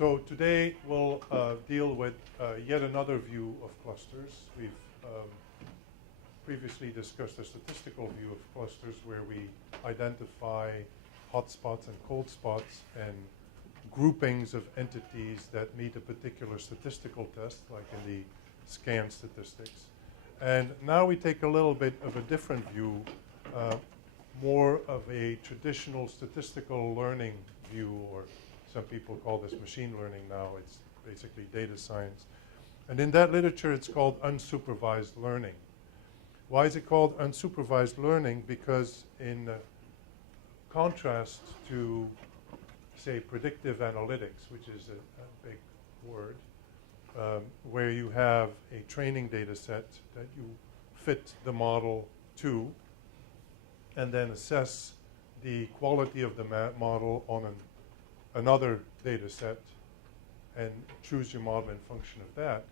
So today we'll deal with yet another view of clusters. We've previously discussed a statistical view of clusters where we identify hotspots and cold spots and groupings of entities that meet a particular statistical test, like in the scan statistics. And now we take a little bit of a different view, more of a traditional statistical learning view, or some people call this machine learning now. It's basically data science. And in that literature, it's called unsupervised learning. Why is it called unsupervised learning? Because in contrast to, say, predictive analytics, which is a big word, where you have a training data set that you fit the model to, and then assess the quality of the model on another data set and choose your model in function of that.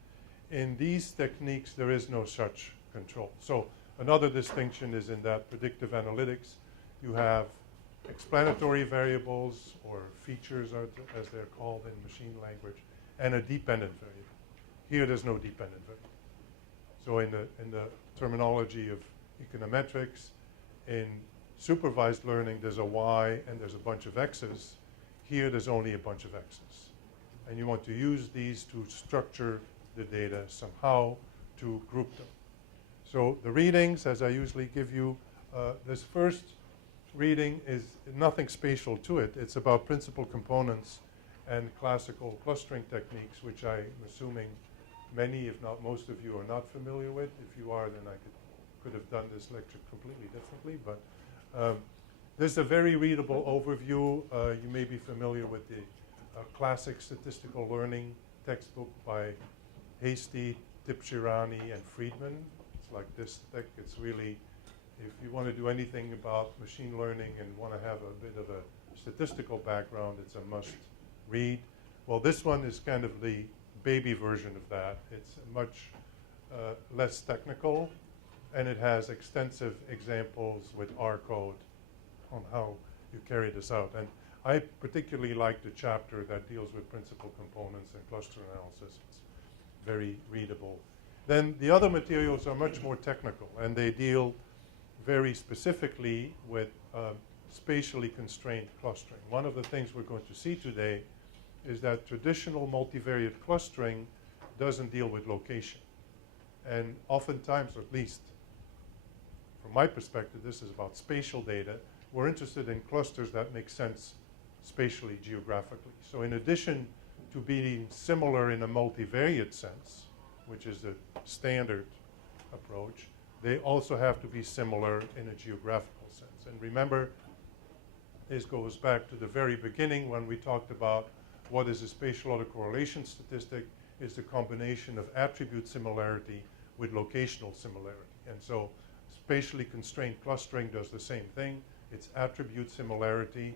In these techniques, there is no such control. So another distinction is in that predictive analytics, you have explanatory variables, or features as they're called in machine language, and a dependent variable. Here there's no dependent variable. So in the terminology of econometrics, in supervised learning there's a y and there's a bunch of x's. Here there's only a bunch of x's. And you want to use these to structure the data somehow to group them. So the readings, as I usually give you, this first reading is nothing spatial to it. It's about principal components and classical clustering techniques, which I'm assuming many, if not most of you, are not familiar with. If you are, then I could have done this lecture completely differently. But this is a very readable overview. You may be familiar with the classic statistical learning textbook by Hastie, Tibshirani, and Friedman. It's like this thick. It's really, if you want to do anything about machine learning and want to have a bit of a statistical background, it's a must read. Well, this one is kind of the baby version of that. It's much less technical, and it has extensive examples with R code on how you carry this out. And I particularly like the chapter that deals with principal components and cluster analysis. It's very readable. Then the other materials are much more technical, and they deal very specifically with spatially constrained clustering. One of the things we're going to see today is that traditional multivariate clustering doesn't deal with location. And oftentimes, or at least from my perspective, this is about spatial data. We're interested in clusters that make sense spatially, geographically. So in addition to being similar in a multivariate sense, which is the standard approach, they also have to be similar in a geographical sense. And remember, this goes back to the very beginning when we talked about what is a spatial autocorrelation statistic. Is the combination of attribute similarity with locational similarity. And so spatially constrained clustering does the same thing. It's attribute similarity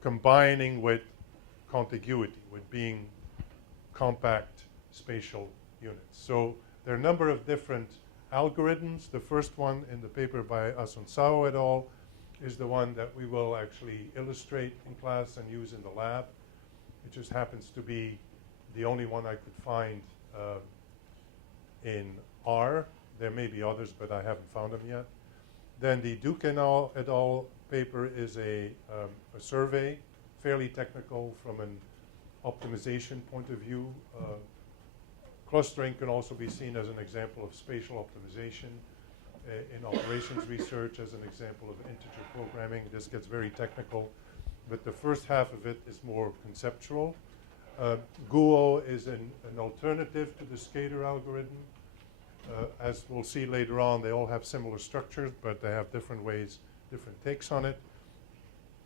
combining with contiguity, with being compact spatial units. So there are a number of different algorithms. The first one in the paper by Asuncao et al. Is the one that we will actually illustrate in class and use in the lab. It just happens to be the only one I could find in R. There may be others, but I haven't found them yet. Then the Duque et al. Paper is a survey, fairly technical from an optimization point of view. Clustering can also be seen as an example of spatial optimization. In operations research as an example of integer programming. This gets very technical, but the first half of it is more conceptual. GUO is an alternative to the Skater algorithm. As we'll see later on, they all have similar structures, but they have different ways, different takes on it.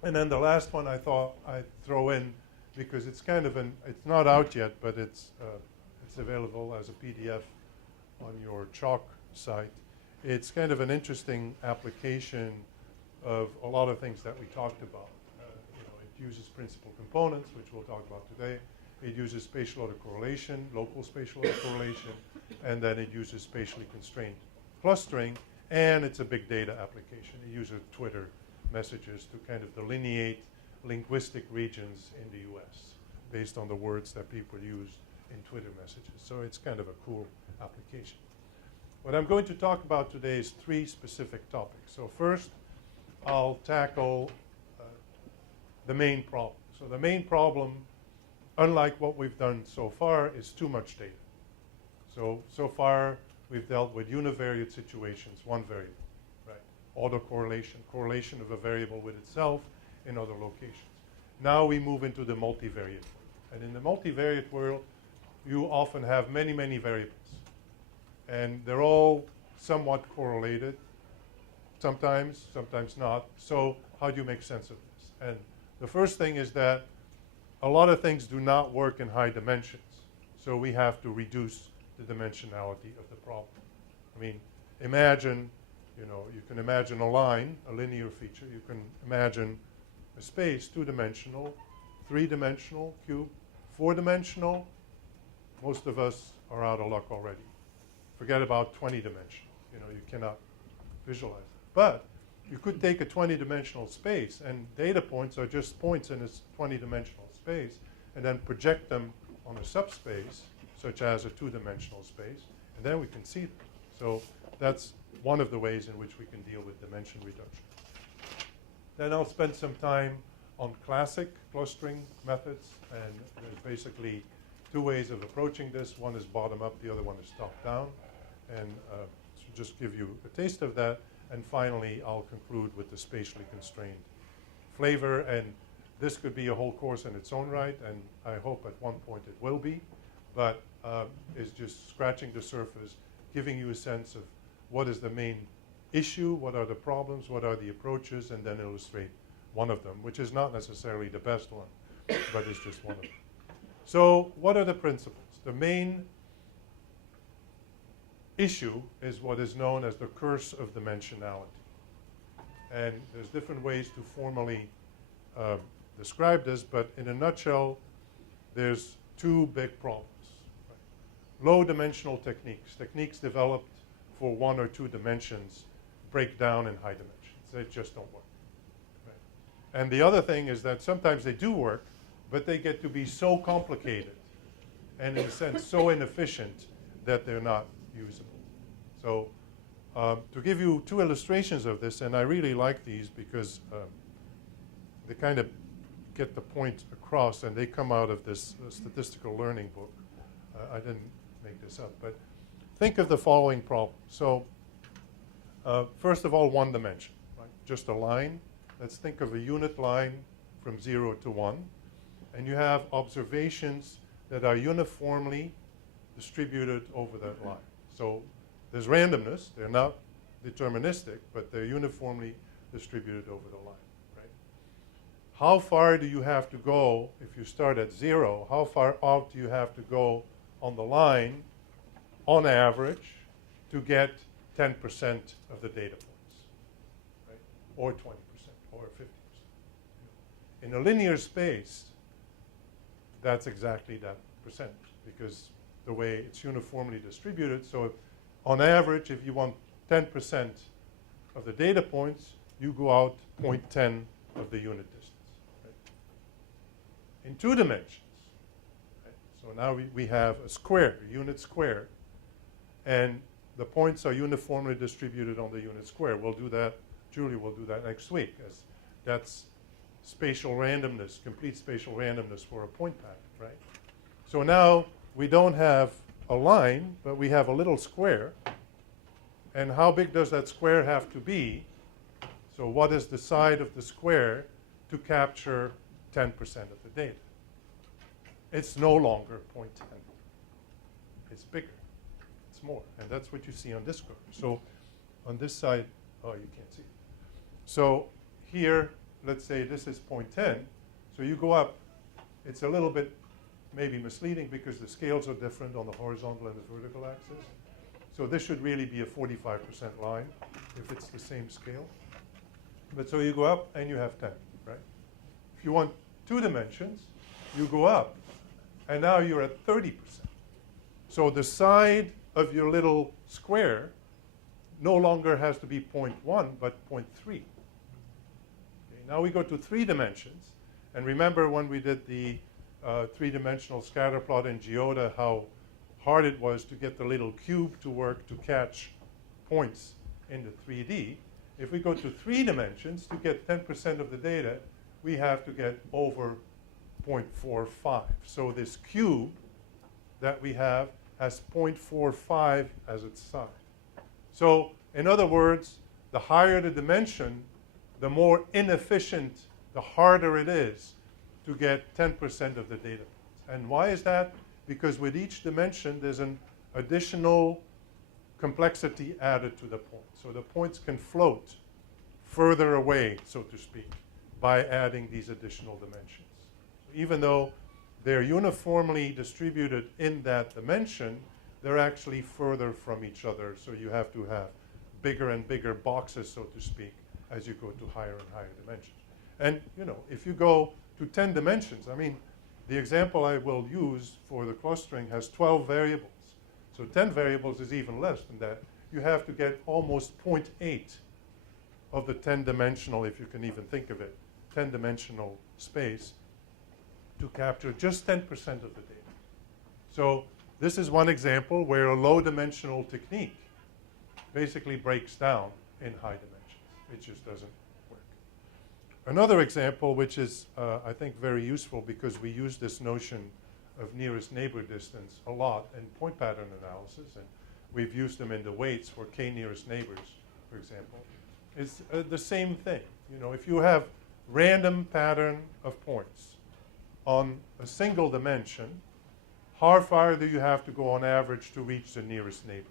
And then the last one I thought I'd throw in, because it's kind of it's not out yet, but it's available as a PDF on your Chalk site. It's kind of an interesting application of a lot of things that we talked about. It uses principal components, which we'll talk about today. It uses spatial autocorrelation, local spatial autocorrelation, and then it uses spatially constrained clustering, and it's a big data application. It uses Twitter messages to kind of delineate linguistic regions in the US. based on the words that people use in Twitter messages. So it's kind of a cool application. What I'm going to talk about today is 3 specific topics. So first, I'll tackle the main problem. So the main problem, unlike what we've done so far, is too much data. So far, we've dealt with univariate situations, one variable, right? Autocorrelation, correlation of a variable with itself in other locations. Now we move into the multivariate world. And in the multivariate world, you often have many, many variables. And they're all somewhat correlated, sometimes not. So how do you make sense of this? And the first thing is that a lot of things do not work in high dimensions. So we have to reduce the dimensionality of the problem. I mean, imagine, you know, you can imagine a line, a linear feature. You can imagine a space, 2-dimensional, 3-dimensional, cube, 4-dimensional. Most of us are out of luck already. Forget about 20-dimensional. You know, you cannot visualize it. But you could take a 20-dimensional space, and data points are just points in this 20-dimensional space, and then project them on a subspace, such as a 2-dimensional space, and then we can see them. So that's one of the ways in which we can deal with dimension reduction. Then I'll spend some time on classic clustering methods, and there's basically 2 ways of approaching this. One is bottom-up, the other one is top-down, and to just give you a taste of that. And finally, I'll conclude with the spatially constrained flavor, and this could be a whole course in its own right, and I hope at one point it will be, but it's just scratching the surface, giving you a sense of what is the main issue, what are the problems, what are the approaches, and then illustrate one of them, which is not necessarily the best one, but it's just one of them. So what are the principles? The main issue is what is known as the curse of dimensionality. And there's different ways to formally describe this, but in a nutshell, there's 2 big problems. Right? Low dimensional techniques developed for 1 or 2 dimensions break down in high dimensions. They just don't work. Right? And the other thing is that sometimes they do work, but they get to be so complicated and in a sense so inefficient that they're not usable. So to give you 2 illustrations of this, and I really like these because they kind of get the point across, and they come out of this statistical learning book. I didn't make this up, but think of the following problem. So first of all, 1 dimension, right? Just a line. Let's think of a unit line from 0 to 1, and you have observations that are uniformly distributed over that line. So there's randomness. They're not deterministic, but they're uniformly distributed over the line, right? How far do you have to go if you start at 0? How far out do you have to go on the line, on average, to get 10% of the data points, right? Or 20%, or 50%. In a linear space, that's exactly that percentage, because the way it's uniformly distributed. So on average, if you want 10% of the data points, you go out 0.10 of the unit distance. Right? In 2 dimensions, right? So now we have a square, a unit square, and the points are uniformly distributed on the unit square. We'll do that, Julie will do that next week, as that's spatial randomness, complete spatial randomness for a point pattern, right? So now we don't have a line, but we have a little square. And how big does that square have to be? So what is the side of the square to capture 10% of the data? It's no longer 0.10. It's bigger. It's more. And that's what you see on this curve. So on this side, oh, you can't see it. So here, let's say this is 0.10. So you go up. It's a little bit maybe misleading because the scales are different on the horizontal and the vertical axis. So this should really be a 45% line if it's the same scale. But so you go up and you have 10, right? If you want 2 dimensions, you go up and now you're at 30%. So the side of your little square no longer has to be 0.1 but 0.3. Okay, now we go to 3 dimensions. And remember when we did the three-dimensional scatter plot in Geoda, how hard it was to get the little cube to work to catch points in the 3D. If we go to 3 dimensions, to get 10% of the data, we have to get over 0.45. So this cube that we have has 0.45 as its size. So in other words, the higher the dimension, the more inefficient, the harder it is to get 10% of the data. And why is that? Because with each dimension, there's an additional complexity added to the point. So the points can float further away, so to speak, by adding these additional dimensions. So even though they're uniformly distributed in that dimension, they're actually further from each other. So you have to have bigger and bigger boxes, so to speak, as you go to higher and higher dimensions. And you know, if you go to 10 dimensions, I mean, the example I will use for the clustering has 12 variables. So 10 variables is even less than that. You have to get almost 0.8 of the 10-dimensional, if you can even think of it, 10-dimensional space to capture just 10% of the data. So this is one example where a low-dimensional technique basically breaks down in high dimensions. It just doesn't work. Another example, which is, I think, very useful because we use this notion of nearest neighbor distance a lot in point pattern analysis, and we've used them in the weights for k nearest neighbors, for example, is the same thing. You know, if you have random pattern of points on a single dimension, how far do you have to go on average to reach the nearest neighbor?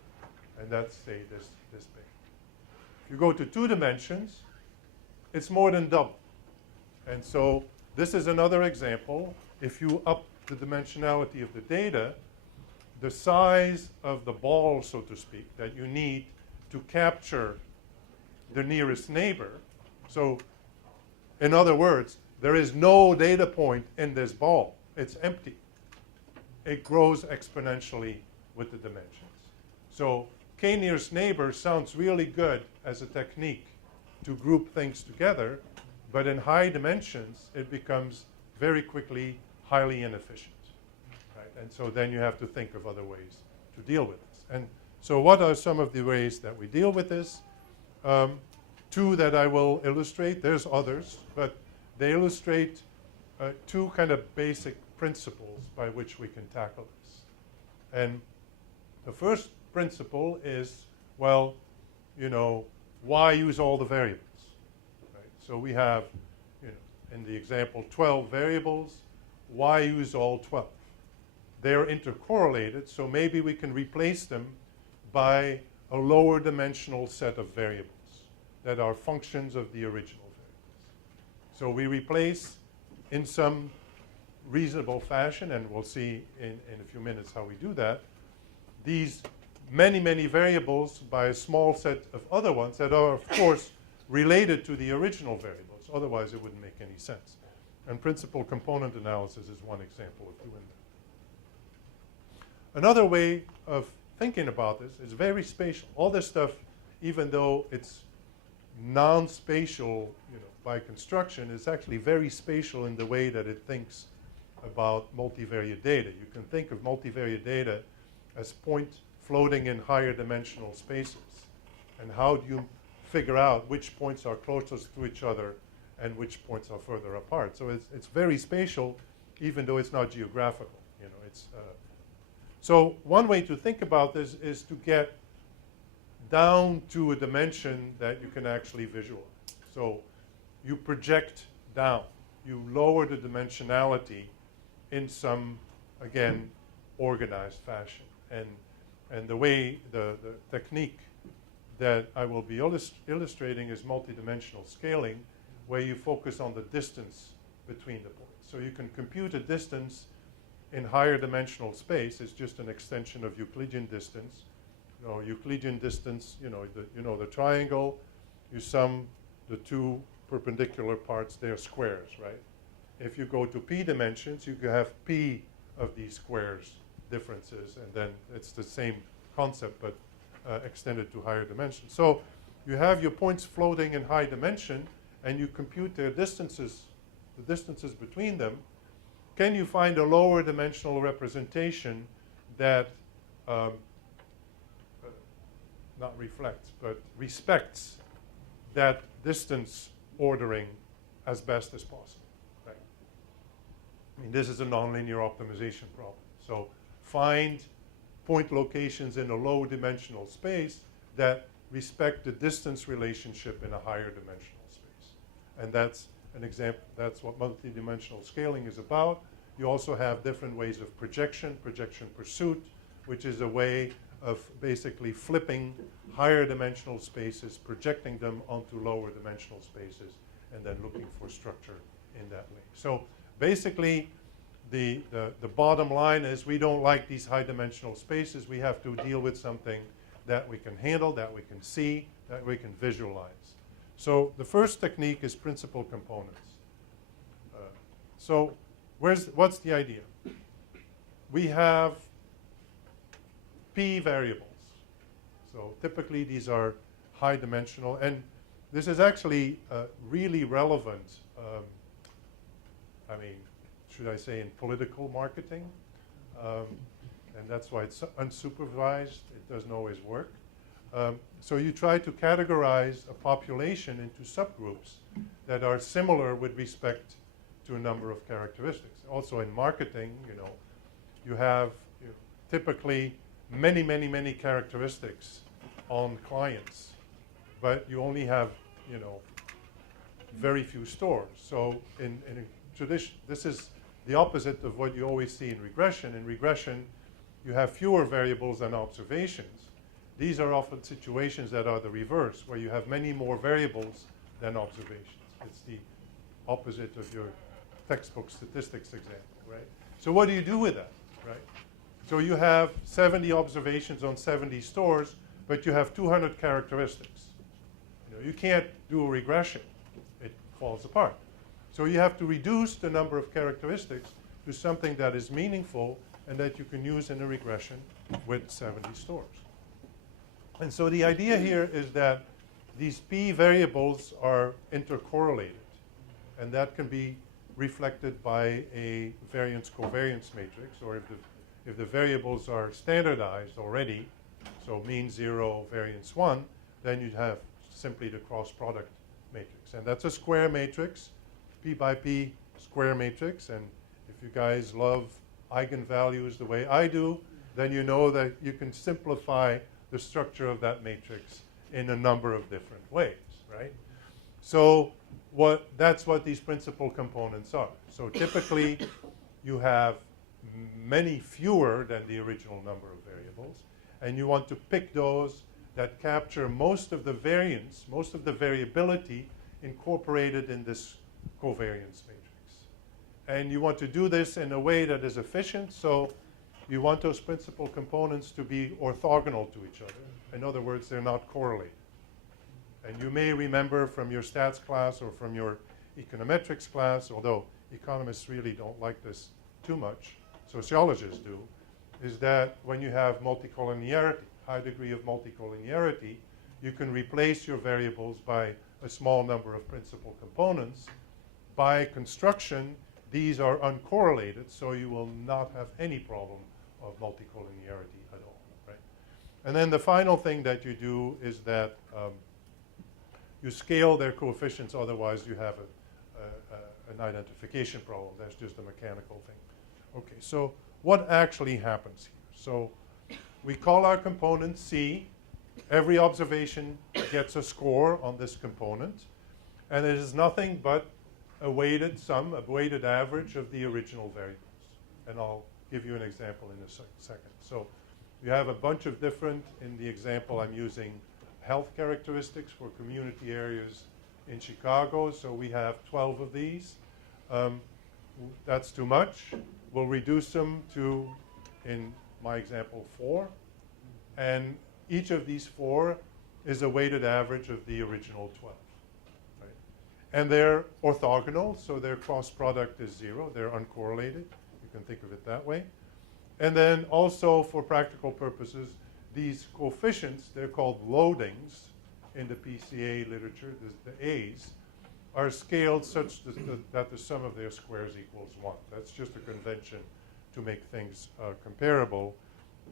And that's, say, this big. If you go to 2 dimensions, it's more than double. And so this is another example. If you up the dimensionality of the data, the size of the ball, so to speak, that you need to capture the nearest neighbor. So in other words, there is no data point in this ball. It's empty. It grows exponentially with the dimensions. So k nearest neighbor sounds really good as a technique to group things together, but in high dimensions, it becomes very quickly highly inefficient. Right? And so then you have to think of other ways to deal with this. And so what are some of the ways that we deal with this? 2 that I will illustrate. There's others, but they illustrate 2 kind of basic principles by which we can tackle this. And the first principle is, well, you know, why use all the variables? Right? So we have, you know, in the example, 12 variables. Why use all 12? They're intercorrelated, so maybe we can replace them by a lower dimensional set of variables that are functions of the original variables. So we replace in some reasonable fashion, and we'll see in a few minutes how we do that, these many, many variables by a small set of other ones that are, of course, related to the original variables. Otherwise, it wouldn't make any sense. And principal component analysis is one example of doing that. Another way of thinking about this is very spatial. All this stuff, even though it's non-spatial, you know, by construction, is actually very spatial in the way that it thinks about multivariate data. You can think of multivariate data as point floating in higher dimensional spaces. And how do you figure out which points are closest to each other and which points are further apart? So it's very spatial, even though it's not geographical. You know, it's so one way to think about this is to get down to a dimension that you can actually visualize. So you project down. You lower the dimensionality in some, again, organized fashion. And the way, the technique that I will be illustrating is multidimensional scaling, where you focus on the distance between the points. So you can compute a distance in higher dimensional space. It's just an extension of Euclidean distance. You know, Euclidean distance, you know, the triangle, you sum the 2 perpendicular parts, they're squares, right? If you go to p dimensions, you can have p of these squares differences, and then it's the same concept, but extended to higher dimensions. So you have your points floating in high dimension, and you compute their distances, the distances between them, can you find a lower dimensional representation that not reflects, but respects that distance ordering as best as possible, right? I mean, this is a nonlinear optimization problem. So find point locations in a low dimensional space that respect the distance relationship in a higher dimensional space. And that's an example, that's what multidimensional scaling is about. You also have different ways of projection pursuit, which is a way of basically flipping higher dimensional spaces, projecting them onto lower dimensional spaces, and then looking for structure in that way. So basically, the bottom line is we don't like these high dimensional spaces. We have to deal with something that we can handle, that we can see, that we can visualize. So the first technique is principal components. So what's the idea? We have P variables. So typically these are high dimensional, and this is actually really relevant, I mean, should I say in political marketing? And that's why it's unsupervised. It doesn't always work. So you try to categorize a population into subgroups that are similar with respect to a number of characteristics. Also in marketing, you have typically many characteristics on clients, but you only have, very few stores. So in tradition, this is the opposite of what you always see in regression. In regression, you have fewer variables than observations. These are often situations that are the reverse, where you have many more variables than observations. It's the opposite of your textbook statistics example, right? So what do you do with that, right? So you have 70 observations on 70 stores, but you have 200 characteristics. You can't do a regression. It falls apart. So you have to reduce the number of characteristics to something that is meaningful and that you can use in a regression with 70 stores. And so the idea here is that these P variables are intercorrelated, and that can be reflected by a variance-covariance matrix, or if the variables are standardized already, so mean 0, variance 1, then you'd have simply the cross-product matrix. And that's a square matrix, P by P square matrix. And if you guys love eigenvalues the way I do, then you know that you can simplify the structure of that matrix in a number of different ways, right? So that's what these principal components are. So typically, you have many fewer than the original number of variables, and you want to pick those that capture most of the variance, most of the variability incorporated in this covariance matrix. And you want to do this in a way that is efficient, so you want those principal components to be orthogonal to each other. In other words, they're not correlated. And you may remember from your stats class or from your econometrics class, although economists really don't like this too much, sociologists do, is that when you have multicollinearity, high degree of multicollinearity, you can replace your variables by a small number of principal components. By construction, these are uncorrelated, so you will not have any problem of multicollinearity at all, right? And then the final thing that you do is that you scale their coefficients, otherwise you have an identification problem. That's just a mechanical thing. Okay, so what actually happens here? So we call our component C. Every observation gets a score on this component, and it is nothing but a weighted sum, a weighted average of the original variables. And I'll give you an example in a second. So you have a bunch of different, in the example I'm using health characteristics for community areas in Chicago. So we have 12 of these. That's too much. We'll reduce them to, in my example, 4. And each of these 4 is a weighted average of the original 12. Right? And they're orthogonal, so their cross product is 0. They're uncorrelated. You can think of it that way. And then also, for practical purposes, these coefficients, they're called loadings in the PCA literature, the A's. are scaled such that the sum of their squares equals 1. That's just a convention to make things comparable.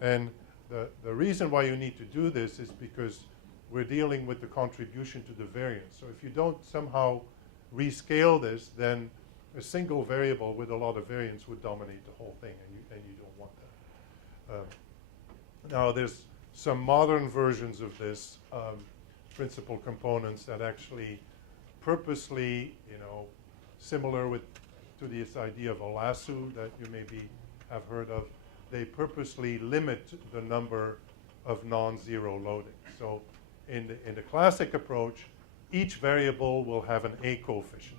And the reason why you need to do this is because we're dealing with the contribution to the variance. So if you don't somehow rescale this, then a single variable with a lot of variance would dominate the whole thing, and you don't want that. Now, there's some modern versions of this principal components that actually purposely, similar to this idea of a lasso that you maybe have heard of, they purposely limit the number of non-zero loadings. So in the classic approach, each variable will have an A coefficient.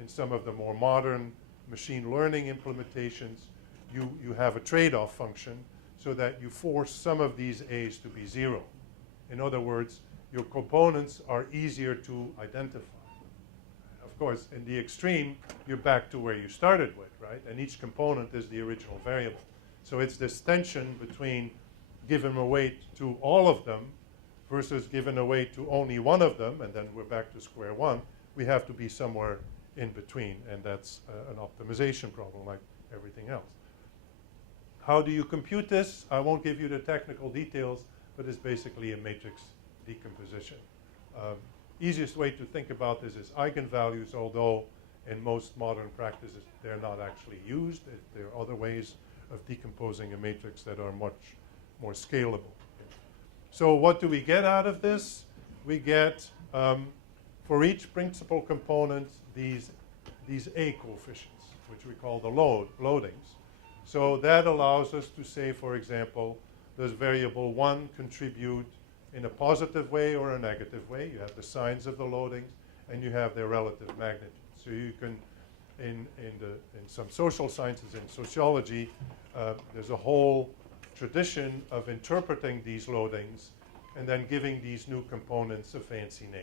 In some of the more modern machine learning implementations, you have a trade-off function so that you force some of these A's to be 0. In other words, your components are easier to identify. Of course, in the extreme, you're back to where you started with, right? And each component is the original variable. So it's this tension between giving a weight to all of them versus giving a weight to only one of them, and then we're back to square one. We have to be somewhere in between, and that's an optimization problem like everything else. How do you compute this? I won't give you the technical details, but it's basically a matrix decomposition. Easiest way to think about this is eigenvalues, although in most modern practices they're not actually used. There are other ways of decomposing a matrix that are much more scalable. So what do we get out of this? We get, for each principal component, these A coefficients, which we call the loadings. So that allows us to say, for example, does variable 1 contribute in a positive way or a negative way? You have the signs of the loadings, and you have their relative magnitude. So you can, in some social sciences, in sociology, there's a whole tradition of interpreting these loadings and then giving these new components a fancy name,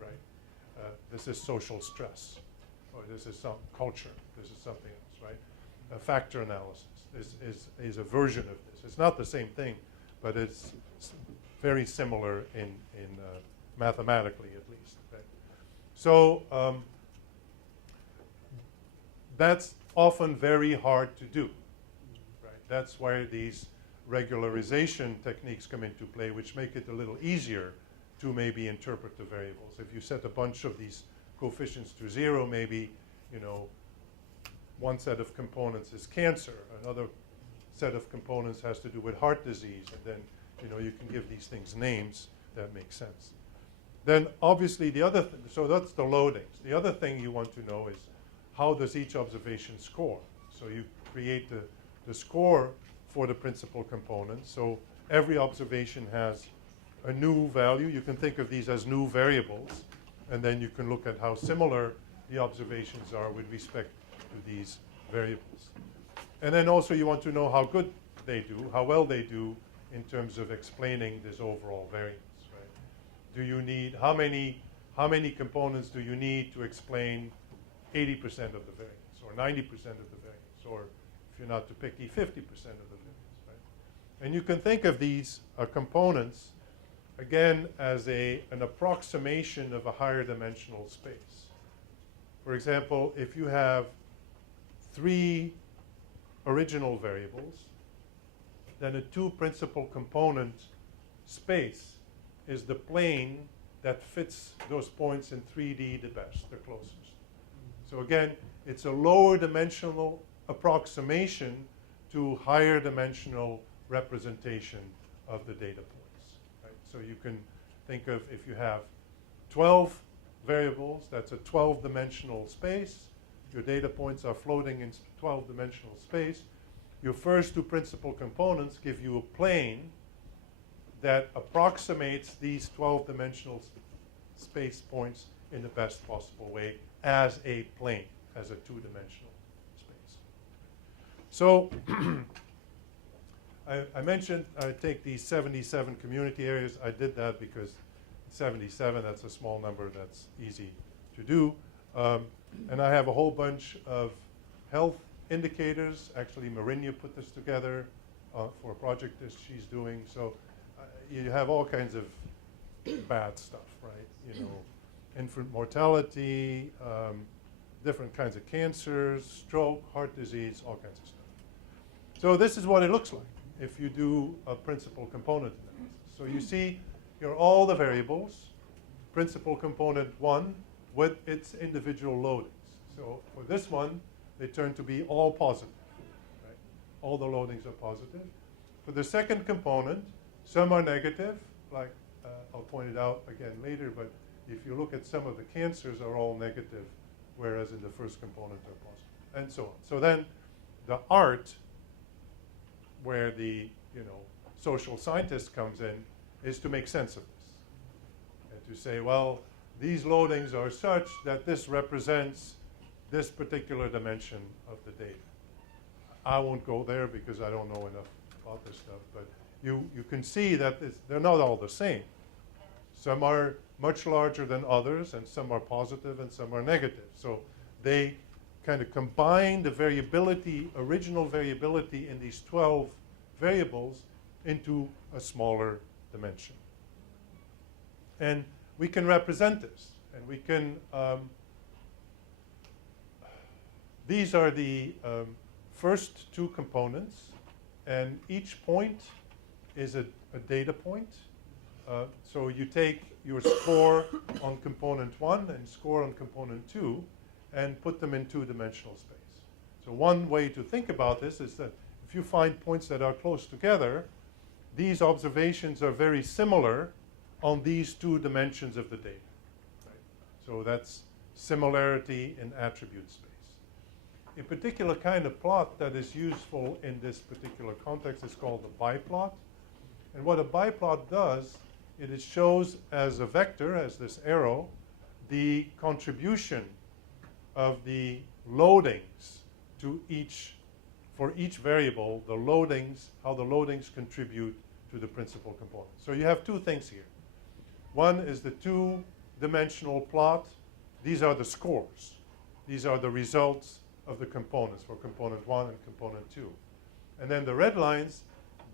right? This is social stress, or this is some culture, this is something else, right? Factor analysis is a version of this. It's not the same thing, but it's very similar in mathematically, at least. Right? So that's often very hard to do. Right? That's why these regularization techniques come into play, which make it a little easier to maybe interpret the variables. If you set a bunch of these coefficients to 0, maybe, one set of components is cancer, another set of components has to do with heart disease, and then you can give these things names that make sense. Then obviously the other so that's the loadings. The other thing you want to know is how does each observation score? So you create the score for the principal component. So every observation has a new value. You can think of these as new variables, and then you can look at how similar the observations are with respect to these variables. And then also you want to know how good they do, how well they do in terms of explaining this overall variance, right? Do you need, how many components do you need to explain 80% of the variance, or 90% of the variance, or if you're not too picky, 50% of the variance, right? And you can think of these components, again, as an approximation of a higher dimensional space. For example, if you have 3 original variables, then a 2 principal component space is the plane that fits those points in 3D the best, the closest. So again, it's a lower dimensional approximation to higher dimensional representation of the data points. Right? So you can think of, if you have 12 variables, that's a 12-dimensional space. Your data points are floating in 12-dimensional space. Your first 2 principal components give you a plane that approximates these 12-dimensional space points in the best possible way as a plane, as a 2-dimensional space. So I mentioned I take these 77 community areas. I did that because 77, that's a small number that's easy to do. And I have a whole bunch of health indicators. Actually, Marinia put this together for a project that she's doing. So you have all kinds of bad stuff, right? infant mortality, different kinds of cancers, stroke, heart disease, all kinds of stuff. So this is what it looks like if you do a principal component analysis. So you see here all the variables, principal component 1 with its individual loadings. So for this one, they turn to be all positive. Right? All the loadings are positive. For the second component, some are negative, like I'll point it out again later, but if you look at some of the cancers are all negative, whereas in the first component are positive, and so on. So then the art, where the social scientist comes in, is to make sense of this. And to say, well, these loadings are such that this represents this particular dimension of the data. I won't go there because I don't know enough about this stuff, but you can see that they're not all the same. Some are much larger than others, and some are positive and some are negative. So they kind of combine the variability, original variability in these 12 variables into a smaller dimension. And we can represent this, and we can, these are the first two components, and each point is a data point. So you take your score on component 1 and score on component 2 and put them in two-dimensional space. So one way to think about this is that if you find points that are close together, these observations are very similar on these two dimensions of the data. Right? So that's similarity in attribute space. A particular kind of plot that is useful in this particular context is called a biplot. And what a biplot does, it shows as a vector, as this arrow, the contribution of the loadings to each, for each variable, the loadings, how the loadings contribute to the principal component. So you have two things here. One is the two-dimensional plot. These are the scores. These are the results of the components for component 1 and component 2. And then the red lines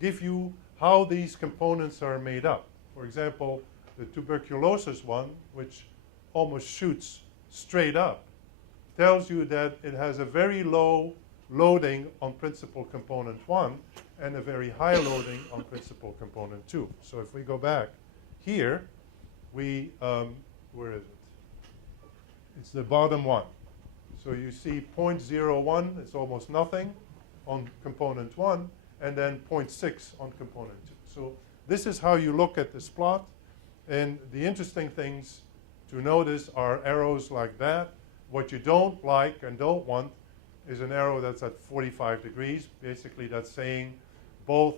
give you how these components are made up. For example, the tuberculosis one, which almost shoots straight up, tells you that it has a very low loading on principal component 1 and a very high loading on principal component 2. So if we go back here, we, where is it? It's the bottom one. So you see 0.01, it's almost nothing on component 1, and then 0.6 on component 2. So this is how you look at this plot. And the interesting things to notice are arrows like that. What you don't like and don't want is an arrow that's at 45 degrees. Basically, that's saying both,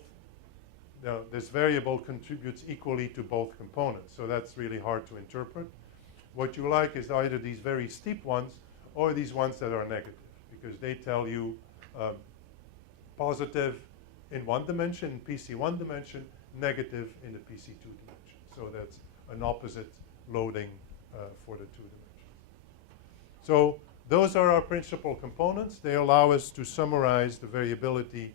this variable contributes equally to both components. So that's really hard to interpret. What you like is either these very steep ones or these ones that are negative, because they tell you positive in one dimension, PC1 dimension, negative in the PC2 dimension. So that's an opposite loading for the two dimensions. So those are our principal components. They allow us to summarize the variability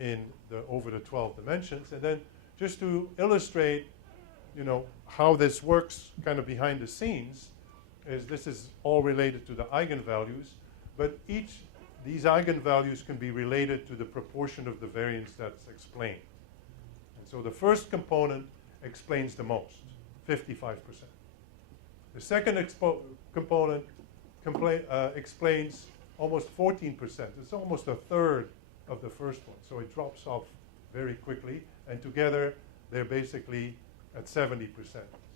in over the 12 dimensions. And then just to illustrate, how this works kind of behind the scenes, is this is all related to the eigenvalues, but these eigenvalues can be related to the proportion of the variance that's explained. And so the first component explains the most, 55%. The second component explains almost 14%. It's almost a third of the first one. So it drops off very quickly. And together, they're basically at 70%.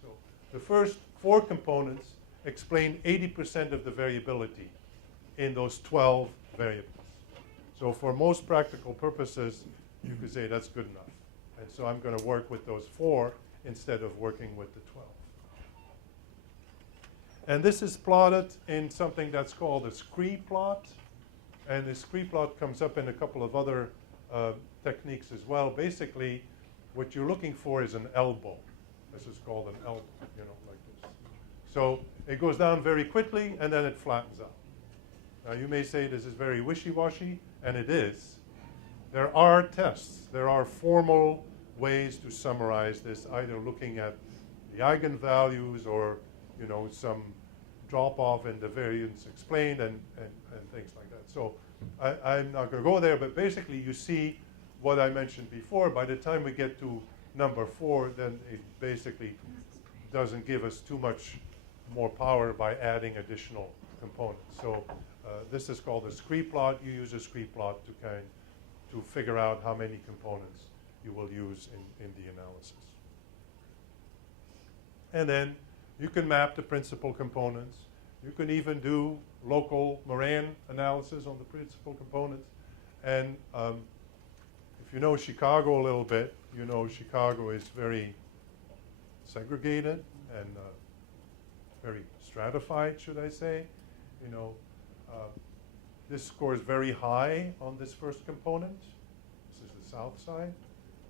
So the first four components explain 80% of the variability in those 12 variables. So for most practical purposes, you could say that's good enough. And so I'm going to work with those 4 instead of working with the 12. And this is plotted in something that's called a scree plot. And the scree plot comes up in a couple of other techniques as well. Basically, what you're looking for is an elbow. This is called an elbow, like this. So it goes down very quickly, and then it flattens out. Now, you may say this is very wishy-washy, and it is. There are tests. There are formal ways to summarize this, either looking at the eigenvalues or some drop off in the variance explained and things like that. So I'm not going to go there, but basically you see what I mentioned before. By the time we get to number 4, then it basically doesn't give us too much more power by adding additional components. So this is called a scree plot. You use a scree plot to figure out how many components you will use in the analysis. And then you can map the principal components. You can even do local Moran analysis on the principal components. And if you know Chicago a little bit, you know Chicago is very segregated and very stratified, should I say. This scores very high on this first component. This is the south side.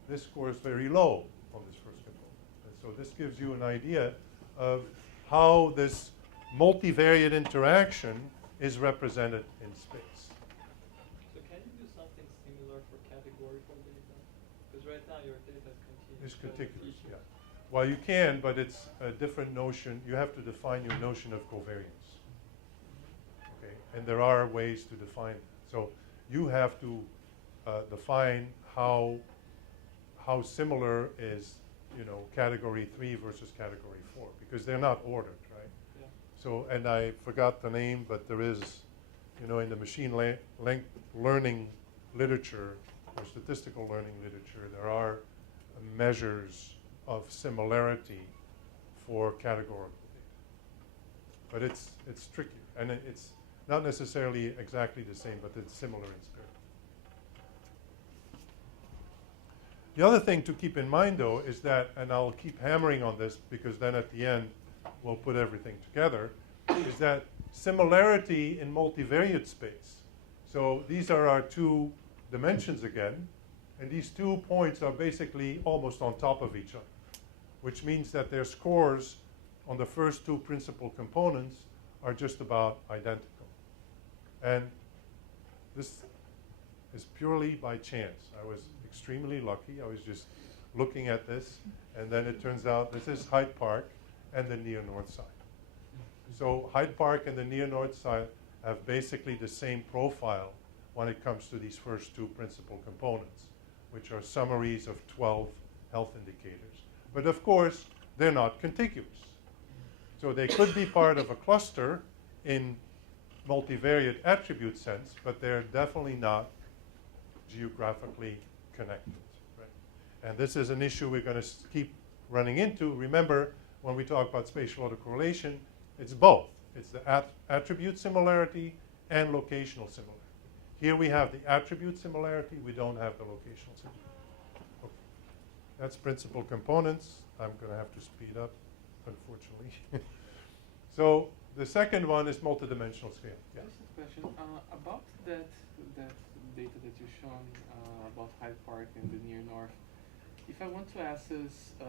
This scores very low on this first component. And so this gives you an idea of how this multivariate interaction is represented in space. So can you do something similar for categorical data? Because right now your data is contiguous, yeah. Well, you can, but it's a different notion. You have to define your notion of covariance. Okay, and there are ways to define it. So you have to define how similar is category 3 versus category 4, because they're not ordered, right? Yeah. So, and I forgot the name, but there is, in the machine learning literature or statistical learning literature, there are measures of similarity for categorical data. But it's tricky, and it's not necessarily exactly the same, but it's similar in spirit. The other thing to keep in mind, though, is that, and I'll keep hammering on this because then at the end we'll put everything together, is that similarity in multivariate space. So these are our 2 dimensions again, and these 2 points are basically almost on top of each other, which means that their scores on the first 2 principal components are just about identical. And this is purely by chance. I was extremely lucky. I was just looking at this, and then it turns out this is Hyde Park and the near north side. So Hyde Park and the near north side have basically the same profile when it comes to these first 2 principal components, which are summaries of 12 health indicators. But of course, they're not contiguous. So they could be part of a cluster in multivariate attribute sense, but they're definitely not geographically connected. Right? And this is an issue we're going to keep running into. Remember, when we talk about spatial autocorrelation, it's both. It's the attribute similarity and locational similarity. Here we have the attribute similarity. We don't have the locational similarity. Okay. That's principal components. I'm going to have to speed up, unfortunately. So the second one is multidimensional scale. Yeah. Just a question about that data that you've shown about Hyde Park and the near north. If I want to access a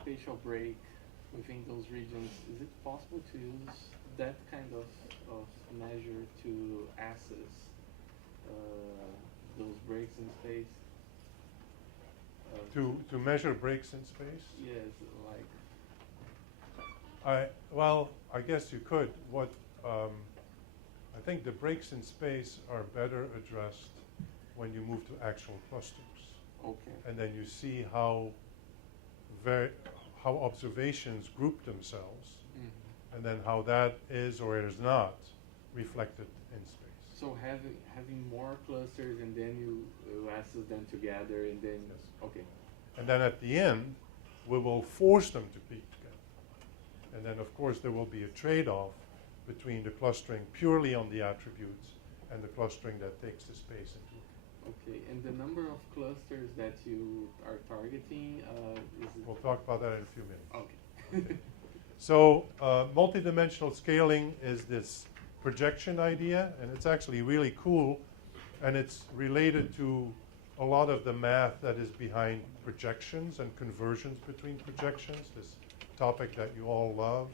spatial break within those regions, is it possible to use that kind of measure to access those breaks in space? To measure breaks in space? Yes, like. I guess you could. I think the breaks in space are better addressed when you move to actual clusters. Okay. And then you see how observations group themselves, and then how that is or is not reflected in space. So having more clusters, and then you access them together, and then Yes. Okay. And then at the end, we will force them to peak together. And then, of course, there will be a trade-off between the clustering purely on the attributes and the clustering that takes the space into account. Okay, and the number of clusters that you are targeting is. We'll talk about that in a few minutes. Okay. So multidimensional scaling is this projection idea, and it's actually really cool, and it's related to a lot of the math that is behind projections and conversions between projections, this topic that you all love,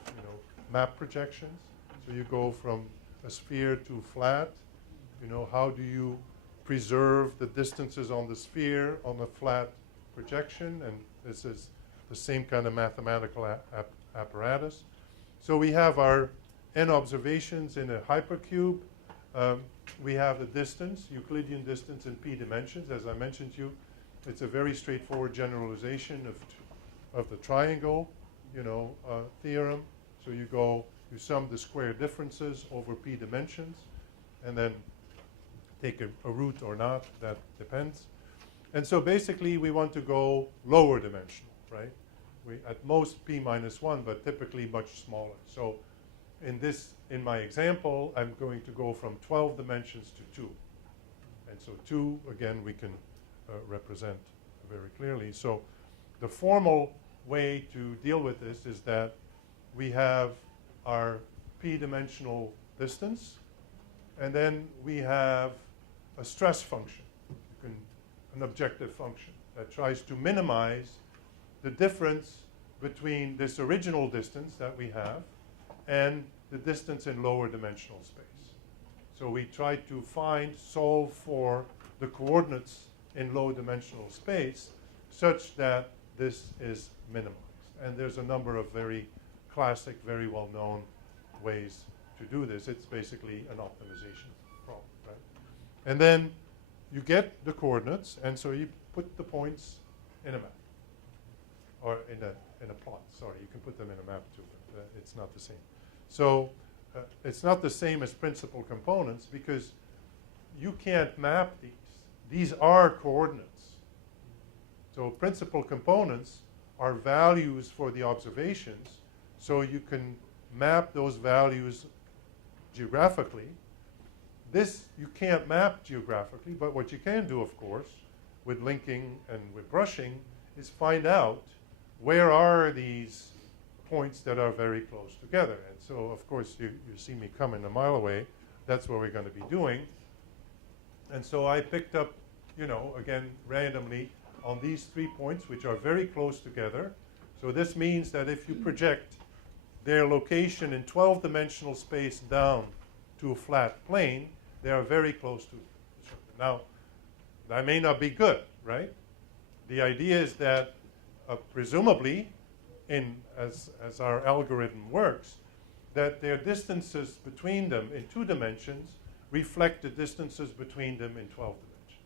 map projections. So you go from a sphere to flat, how do you preserve the distances on the sphere on a flat projection? And this is the same kind of mathematical apparatus. So we have our n observations in a hypercube. We have the distance, Euclidean distance in p dimensions. As I mentioned to you, it's a very straightforward generalization of the triangle, theorem. So you sum the square differences over p dimensions, and then take a root or not, that depends. And so basically we want to go lower dimensional, right? At most p minus 1, but typically much smaller. So in my example, I'm going to go from 12 dimensions to 2. And so 2, again, we can represent very clearly. So the formal way to deal with this is that we have our p-dimensional distance, and then we have a stress function, an objective function that tries to minimize the difference between this original distance that we have and the distance in lower dimensional space. So we try to solve for the coordinates in low dimensional space such that this is minimized. And there's a number of very classic, very well-known ways to do this. It's basically an optimization problem, right? And then you get the coordinates, and so you put the points in a map, or in a plot. Sorry, you can put them in a map too, but it's not the same. So it's not the same as principal components because you can't map these. These are coordinates. So principal components are values for the observations, so you can map those values geographically. This you can't map geographically, but what you can do, of course, with linking and with brushing, is find out where are these points that are very close together. And so, of course, you see me coming a mile away. That's what we're going to be doing. And so I picked up, again, randomly on these 3 points, which are very close together. So this means that if you project their location in 12-dimensional space down to a flat plane, they are very close to each other. Now, that may not be good, right? The idea is that presumably, as our algorithm works, that their distances between them in 2 dimensions reflect the distances between them in 12 dimensions.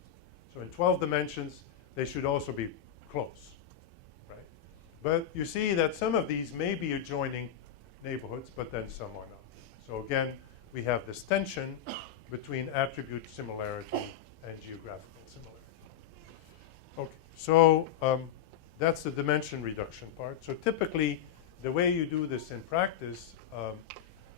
So in 12 dimensions, they should also be close, right? But you see that some of these may be adjoining neighborhoods, but then some are not. So again, we have this tension between attribute similarity and geographical similarity. Okay, so that's the dimension reduction part. So typically, the way you do this in practice,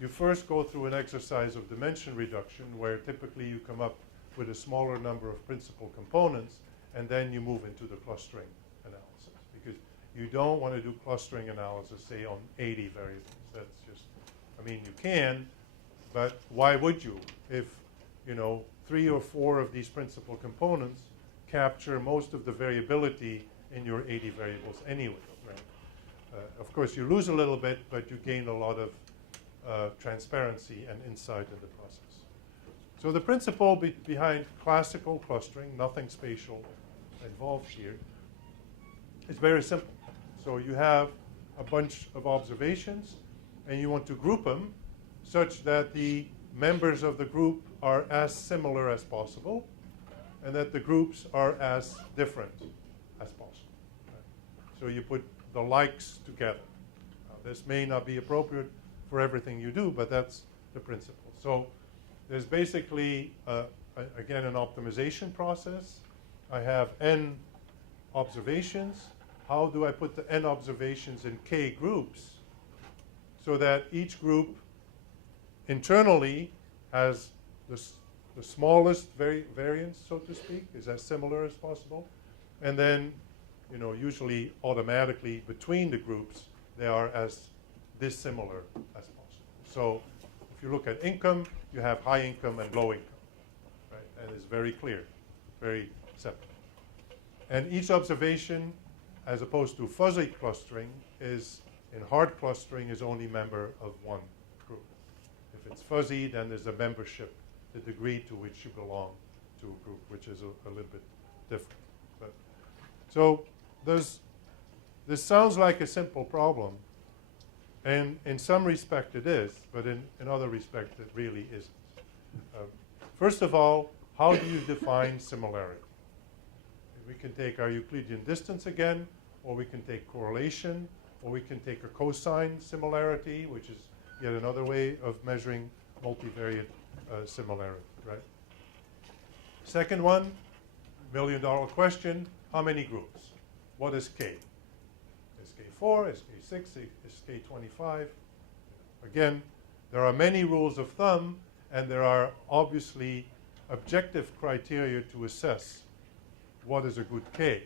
you first go through an exercise of dimension reduction where typically you come up with a smaller number of principal components, and then you move into the clustering analysis. Because you don't want to do clustering analysis, say, on 80 variables. That's just, you can, but why would you if, 3 or 4 of these principal components capture most of the variability in your 80 variables anyway, right? Of course, you lose a little bit, but you gain a lot of transparency and insight in the process. So the principle behind classical clustering, nothing spatial involved here, is very simple. So you have a bunch of observations, and you want to group them such that the members of the group are as similar as possible, and that the groups are as different as possible. Right? So you put the likes together. This may not be appropriate for everything you do, but that's the principle. So there's basically, again, an optimization process. I have n observations. How do I put the n observations in k groups so that each group internally has the smallest variance, so to speak, is as similar as possible. And then, usually automatically between the groups, they are as dissimilar as possible. So if you look at income, you have high income and low income, right? And it's very clear, very separate. And each observation, as opposed to fuzzy clustering, is in hard clustering is only member of one group. If it's fuzzy, then there's a membership, the degree to which you belong to a group, which is a little bit different. But, so this sounds like a simple problem, And in some respect it is, but in other respect it really isn't. First of all, how do you define similarity? We can take our Euclidean distance again, or we can take correlation, or we can take a cosine similarity, which is yet another way of measuring multivariate similarity, right? Second one, million-dollar question, how many groups? What is K? Is K 4, is K 6, is K 25? Again, there are many rules of thumb, and there are obviously objective criteria to assess what is a good K,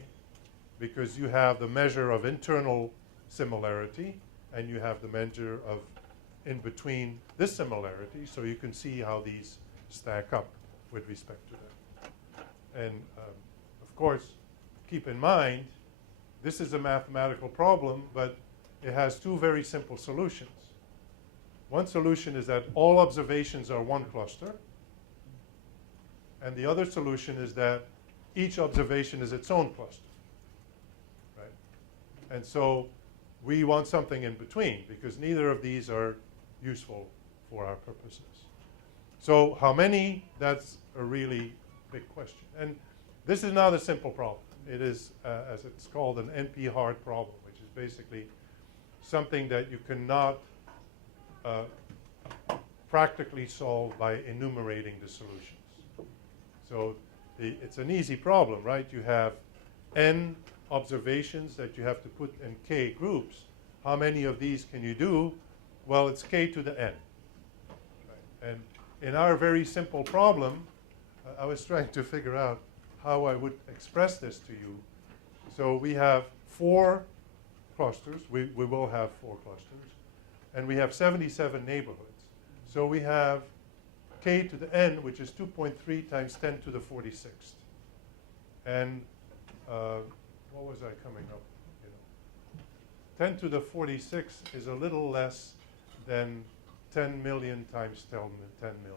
because you have the measure of internal similarity, and you have the measure of in between dissimilarity, so you can see how these stack up with respect to that. And of course, keep in mind, this is a mathematical problem, but it has two very simple solutions. One solution is that all observations are one cluster, and the other solution is that each observation is its own cluster, right? And so we want something in between, because neither of these are useful for our purposes. So how many? That's a really big question. And this is not a simple problem. It is, as it's called, an NP-hard problem, which is basically something that you cannot practically solve by enumerating the solutions. So it's an easy problem, right? You have n observations that you have to put in k groups. How many of these can you do? Well, it's k to the n. Right? And in our very simple problem, I was trying to figure out how I would express this to you. So we have 4 clusters. We will have 4 clusters. And we have 77 neighborhoods. So we have k to the n, which is 2.3 times 10 to the 46th. And what was I coming up? 10 to the 46 is a little less than 10 million times 10 million.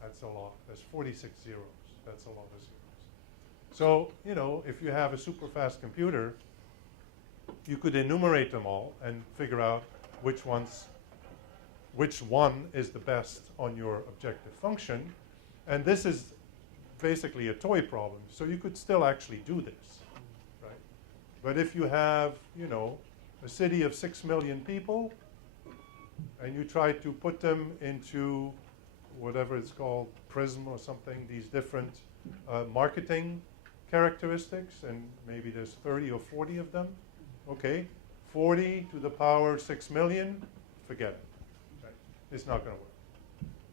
That's a lot. That's 46 zeros. That's a lot of zeros. So, if you have a super fast computer, you could enumerate them all and figure out which one is the best on your objective function. And this is basically a toy problem. So you could still actually do this, right? But if you have, a city of 6 million people, and you try to put them into whatever it's called, Prism or something, these different marketing characteristics, and maybe there's 30 or 40 of them. Okay, 40 to the power 6 million, forget it. Right? It's not going to work.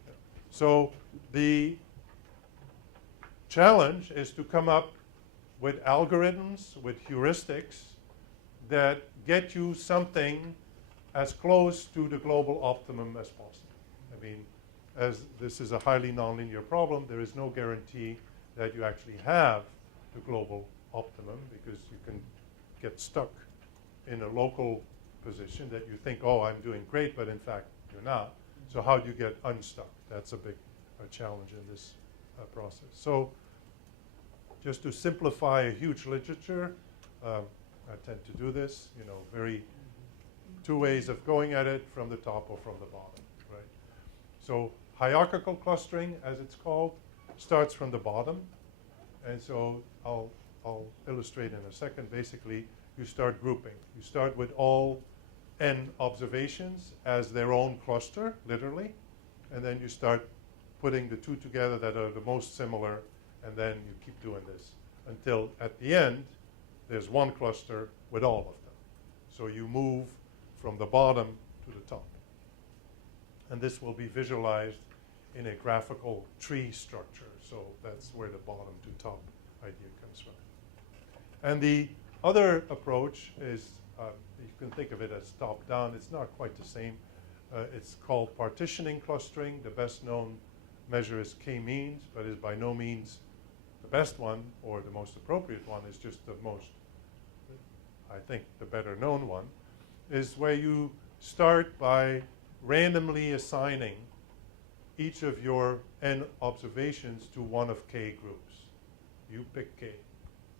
Yeah. So the challenge is to come up with algorithms, with heuristics that get you something as close to the global optimum as possible. I mean, as this is a highly nonlinear problem, there is no guarantee that you actually have the global optimum, because you can get stuck in a local position that you think, oh, I'm doing great, but in fact, you're not. So how do you get unstuck? That's a big challenge in this process. So just to simplify a huge literature, I tend to do this, very 2 ways of going at it, from the top or from the bottom, right? So hierarchical clustering, as it's called, starts from the bottom. And so I'll illustrate in a second. Basically, you start grouping. You start with all n observations as their own cluster, literally. And then you start putting the 2 together that are the most similar. And then you keep doing this until at the end, there's one cluster with all of them. So you move from the bottom to the top. And this will be visualized in a graphical tree structure. So that's where the bottom to top idea comes from. And the other approach is, you can think of it as top-down. It's not quite the same. It's called partitioning clustering. The best known measure is k-means, but is by no means the best one or the most appropriate one. Is just the most, I think, the better known one, is where you start by randomly assigning each of your n observations to one of k groups. You pick k,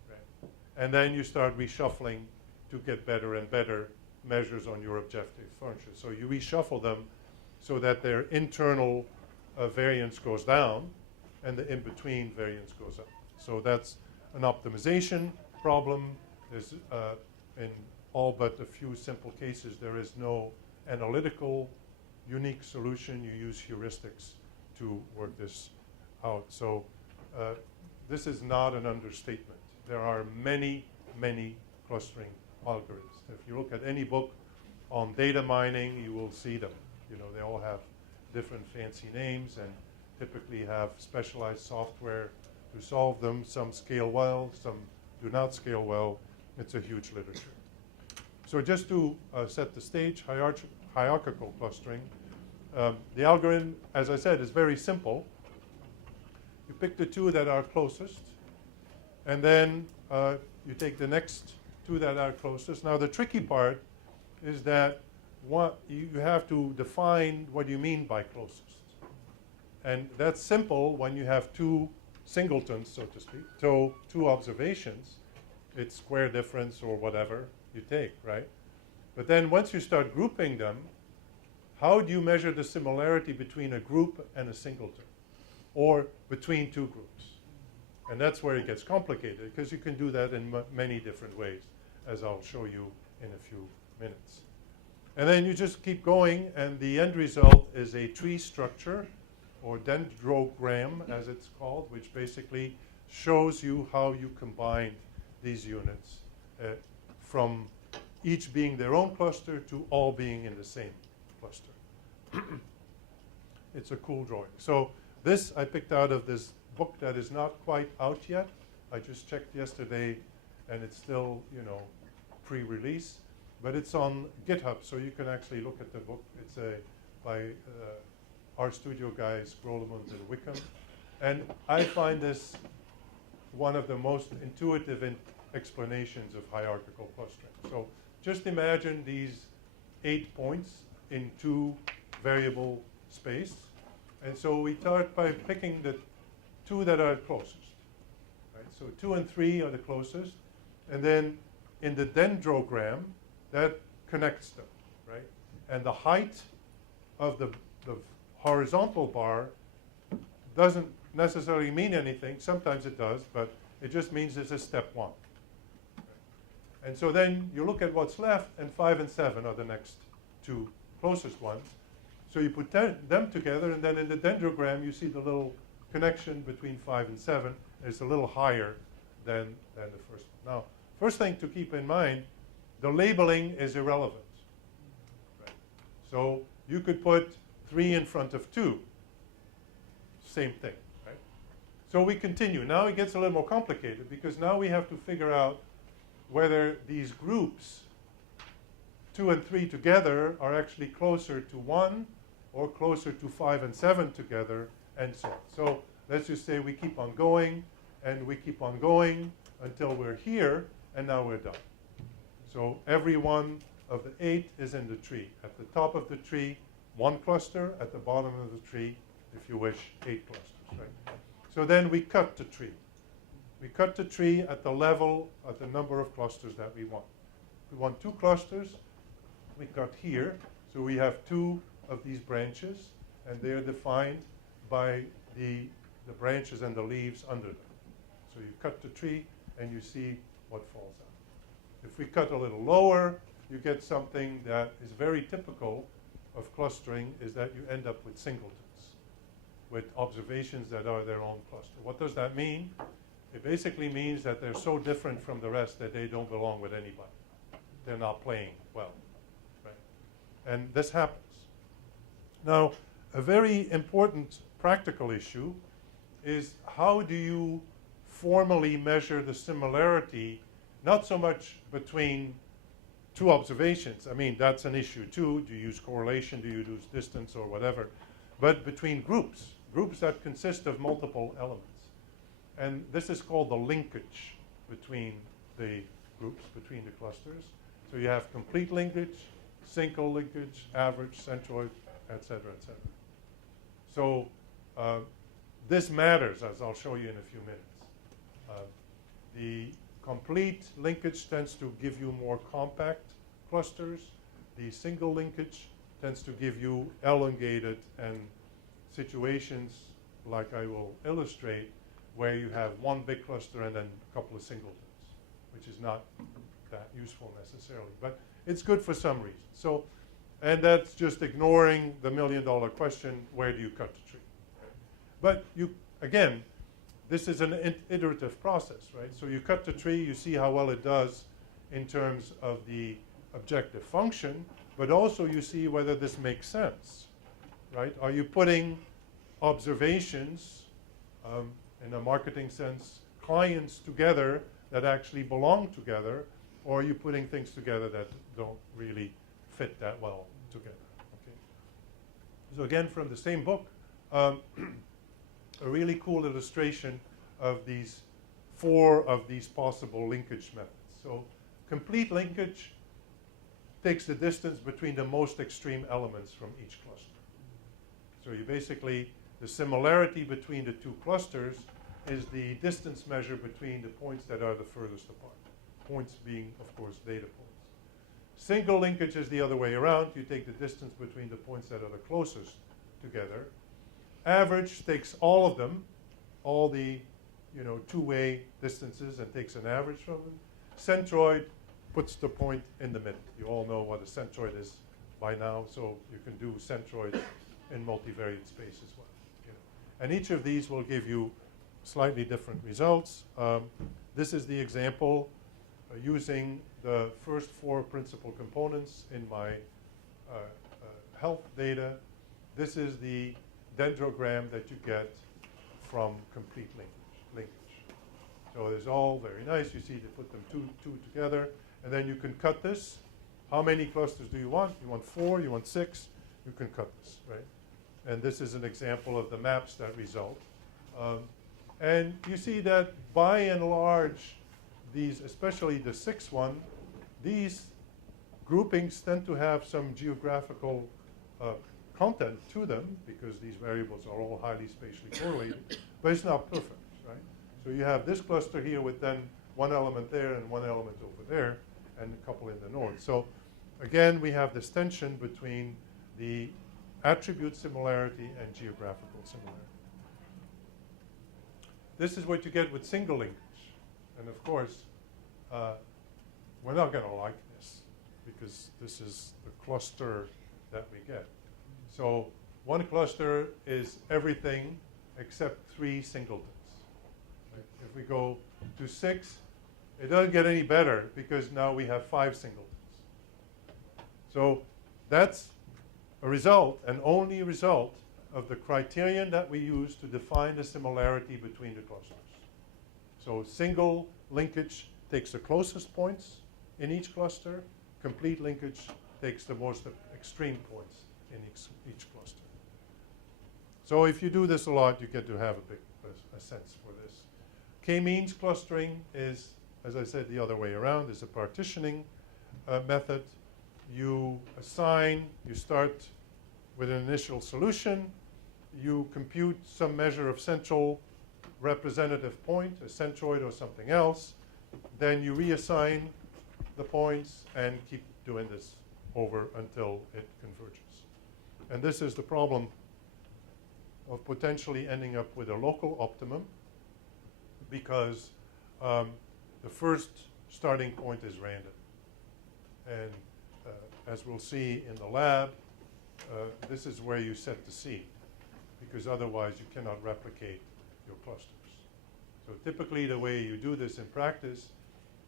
right? And then you start reshuffling to get better and better measures on your objective function. So you reshuffle them so that their internal variance goes down and the in-between variance goes up. So that's an optimization problem. There's, in all but a few simple cases, there is no analytical unique solution. You use heuristics to work this out. So this is not an understatement. There are many, many clustering algorithms. If you look at any book on data mining, you will see them. You know, they all have different fancy names and typically have specialized software to solve them. Some scale well, some do not scale well. It's a huge literature. So just to set the stage, hierarchical clustering. The algorithm, as I said, is very simple. You pick the two that are closest, and then you take the next two that are closest. Now the tricky part is that you have to define what you mean by closest. And that's simple when you have two singletons, so to speak. So two observations, it's square difference or whatever you take, right? But then once you start grouping them, how do you measure the similarity between a group and a singleton? Or between two groups? And that's where it gets complicated, because you can do that in many different ways, as I'll show you in a few minutes. And then you just keep going, and the end result is a tree structure, or dendrogram, as it's called, which basically shows you how you combine these units from each being their own cluster to all being in the same cluster. It's a cool drawing. So this I picked out of this book that is not quite out yet. I just checked yesterday, and it's still, you know, pre-release. But it's on GitHub, so you can actually look at the book. It's by our studio guys, Grolemund and Wickham. And I find this one of the most intuitive explanations of hierarchical clustering. So just imagine these 8 points in two variable space. And so we start by picking the two that are closest. Right? So 2 and 3 are the closest. And then in the dendrogram, that connects them, right? And the height of the horizontal bar doesn't necessarily mean anything. Sometimes it does, but it just means it's a step 1. Right? And so then you look at what's left, and 5 and 7 are the next two closest ones. So you put them together, and then in the dendrogram, you see the little connection between 5 and 7. It's a little higher than the first one. Now, first thing to keep in mind, the labeling is irrelevant. Right? So you could put 3 in front of 2. Same thing. Right? So we continue. Now it gets a little more complicated, because now we have to figure out whether these groups, 2 and 3 together, are actually closer to 1 or closer to 5 and 7 together, and so on. So let's just say we keep on going, and we keep on going until we're here, and now we're done. So every one of the 8 is in the tree. At the top of the tree, 1 cluster. At the bottom of the tree, if you wish, 8 clusters. Right? So then we cut the tree. We cut the tree at the level of the number of clusters that we want. We want 2 clusters. We cut here. So we have 2 of these branches, and they are defined by the branches and the leaves under them. So you cut the tree, and you see what falls out. If we cut a little lower, you get something that is very typical of clustering, is that you end up with singletons, with observations that are their own cluster. What does that mean? It basically means that they're so different from the rest that they don't belong with anybody. They're not playing well. Right? And this happens. Now, a very important practical issue is, how do you formally measure the similarity, not so much between two observations. I mean, that's an issue too. Do you use correlation? Do you use distance or whatever? But between groups that consist of multiple elements. And this is called the linkage between the groups, between the clusters. So you have complete linkage, single linkage, average, centroid, et cetera, et cetera. So this matters, as I'll show you in a few minutes. The complete linkage tends to give you more compact clusters. The single linkage tends to give you elongated and situations like I will illustrate where you have one big cluster and then a couple of singletons, which is not that useful necessarily, but it's good for some reason. So, and that's just ignoring the million-dollar question, where do you cut the tree? But you, again, this is an iterative process, right? So you cut the tree, you see how well it does in terms of the objective function, but also you see whether this makes sense, right? Are you putting observations, in a marketing sense, clients together that actually belong together, or are you putting things together that don't really fit that well together? Okay. So again, from the same book, a really cool illustration of these 4 of these possible linkage methods. So complete linkage takes the distance between the most extreme elements from each cluster. So you basically, the similarity between the 2 clusters is the distance measure between the points that are the furthest apart. Points being, of course, data points. Single linkage is the other way around. You take the distance between the points that are the closest together. Average takes all of them, all the two-way distances, and takes an average from them. Centroid puts the point in the middle. You all know what a centroid is by now, so you can do centroid in multivariate space as well. And each of these will give you slightly different results. This is the example using the first 4 principal components in my health data. This is the dendrogram that you get from complete linkage. So it's all very nice. You see they put them two together, and then you can cut this. How many clusters do you want? You want 4, you want 6, you can cut this, right? And this is an example of the maps that result. And you see that by and large, these, especially the 6th one, these groupings tend to have some geographical content to them because these variables are all highly spatially correlated, but it's not perfect, right? So you have this cluster here with then 1 element there and 1 element over there and a couple in the north. So again, we have this tension between the attribute similarity and geographical similarity. This is what you get with single linkage. And of course, we're not going to like this because this is the cluster that we get. So 1 cluster is everything except 3 singletons. Right? If we go to 6, it doesn't get any better because now we have 5 singletons. So that's a result, and only a result, of the criterion that we use to define the similarity between the clusters. So single linkage takes the closest points in each cluster. Complete linkage takes the most extreme points in each cluster. So if you do this a lot, you get to have a sense for this. K-means clustering is, as I said, the other way around. It's a partitioning method. You assign, you start with an initial solution. You compute some measure of central representative point, a centroid or something else. Then you reassign the points and keep doing this over until it converges. And this is the problem of potentially ending up with a local optimum because the first starting point is random. And as we'll see in the lab, this is where you set the seed, because otherwise you cannot replicate your clusters. So typically the way you do this in practice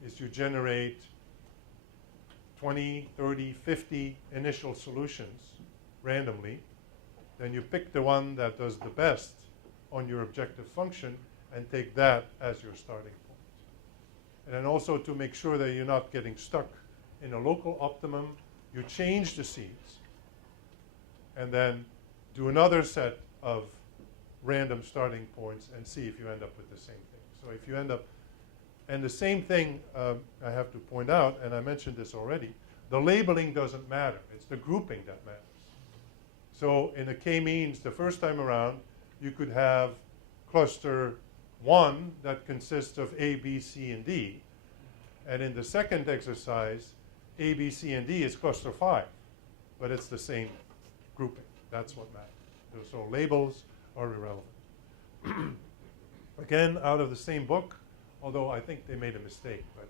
is you generate 20, 30, 50 initial solutions randomly. Then you pick the one that does the best on your objective function and take that as your starting point. And then also to make sure that you're not getting stuck in a local optimum, you change the seeds and then do another set of random starting points and see if you end up with the same thing. So if you end up, and the same thing I have to point out, and I mentioned this already, the labeling doesn't matter. It's the grouping that matters. So in a k-means, the first time around, you could have cluster 1 that consists of A, B, C, and D. And in the second exercise, A, B, C, and D is cluster 5, but it's the same grouping. That's what matters. So labels are irrelevant. Again, out of the same book, although I think they made a mistake, but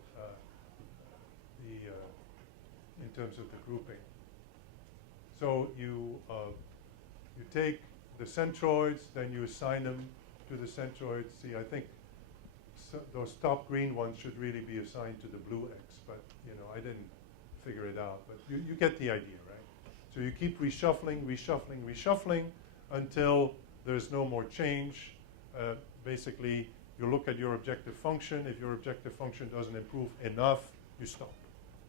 in terms of the grouping. So you take the centroids, then you assign them to the centroids. See, I think those top green ones should really be assigned to the blue X, but I didn't figure it out. But you get the idea, right? So you keep reshuffling, reshuffling, reshuffling until there's no more change. Basically, you look at your objective function. If your objective function doesn't improve enough, you stop,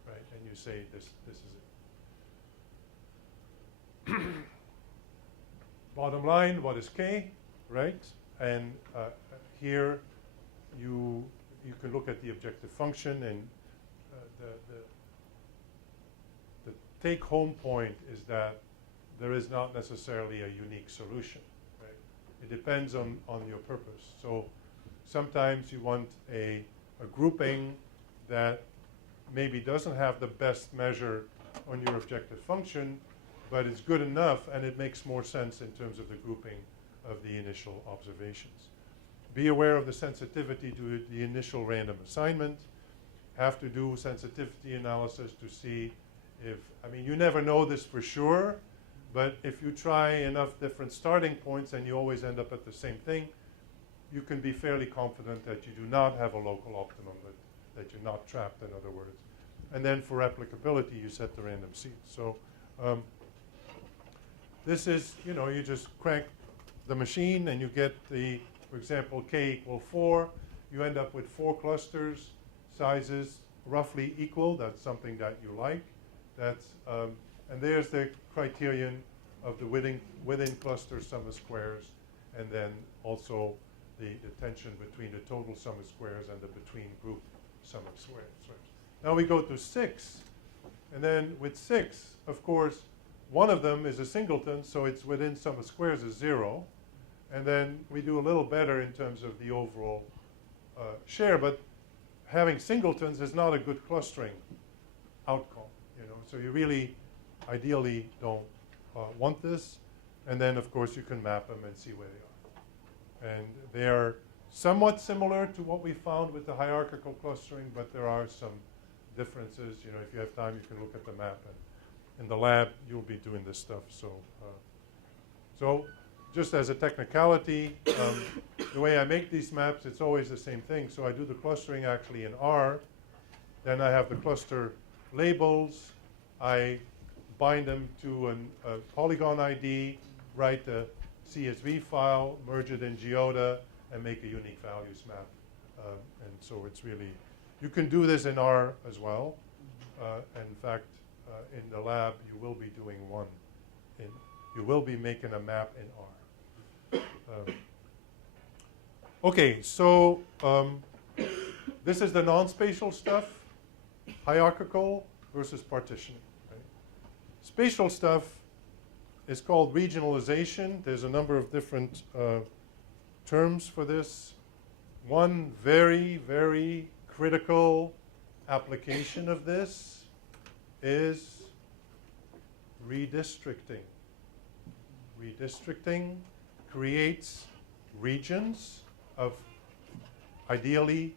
right? And you say this is it. Bottom line, what is K, right? And here you can look at the objective function, and the take-home point is that there is not necessarily a unique solution, right? It depends on your purpose. So sometimes you want a grouping that maybe doesn't have the best measure on your objective function, but it's good enough and it makes more sense in terms of the grouping of the initial observations. Be aware of the sensitivity to the initial random assignment. Have to do sensitivity analysis to see if, you never know this for sure, but if you try enough different starting points and you always end up at the same thing, you can be fairly confident that you do not have a local optimum, that you're not trapped, in other words. And then for replicability, you set the random seed. So this is, you just crank the machine and you get the, for example, K equal 4. You end up with 4 clusters, sizes roughly equal. That's something that you like. That's, and there's the criterion of the within cluster sum of squares, and then also the tension between the total sum of squares and the between group sum of squares. Now we go to 6, and then with 6, of course, one of them is a singleton, so it's within sum of squares is 0. And then we do a little better in terms of the overall share, but having singletons is not a good clustering outcome, So you really, ideally, don't want this. And then, of course, you can map them and see where they are. And they are somewhat similar to what we found with the hierarchical clustering, but there are some differences. If you have time, you can look at the map. And in the lab, you'll be doing this stuff. So just as a technicality, the way I make these maps, it's always the same thing. So I do the clustering actually in R. Then I have the cluster labels. I bind them to a polygon ID, write a CSV file, merge it in Geoda, and make a unique values map. And so it's really, you can do this in R as well. And in fact, in the lab, you will be doing one. You will be making a map in R. Okay, so this is the non-spatial stuff, hierarchical versus partitioning. Right? Spatial stuff is called regionalization. There's a number of different terms for this. One very, very critical application of this is redistricting. Redistricting creates regions of ideally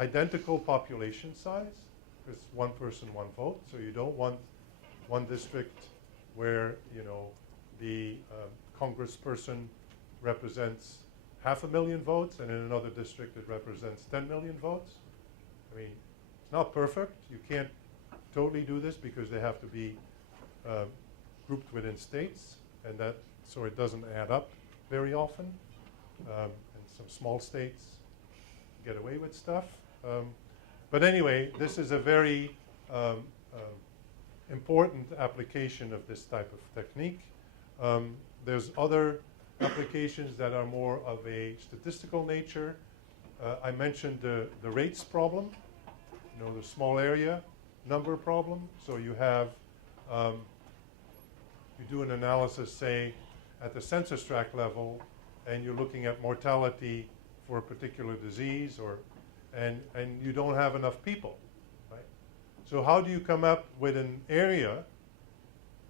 identical population size, because one person, one vote. So you don't want one district where the congressperson represents 500,000 votes, and in another district it represents 10 million votes. It's not perfect. You can't totally do this because they have to be grouped within states, and so it doesn't add up very often. And some small states get away with stuff. But anyway, this is a very important application of this type of technique. There's other applications that are more of a statistical nature. I mentioned the rates problem, the small area number problem. So you have, you do an analysis, say, at the census tract level, and you're looking at mortality for a particular disease, and you don't have enough people, right? So how do you come up with an area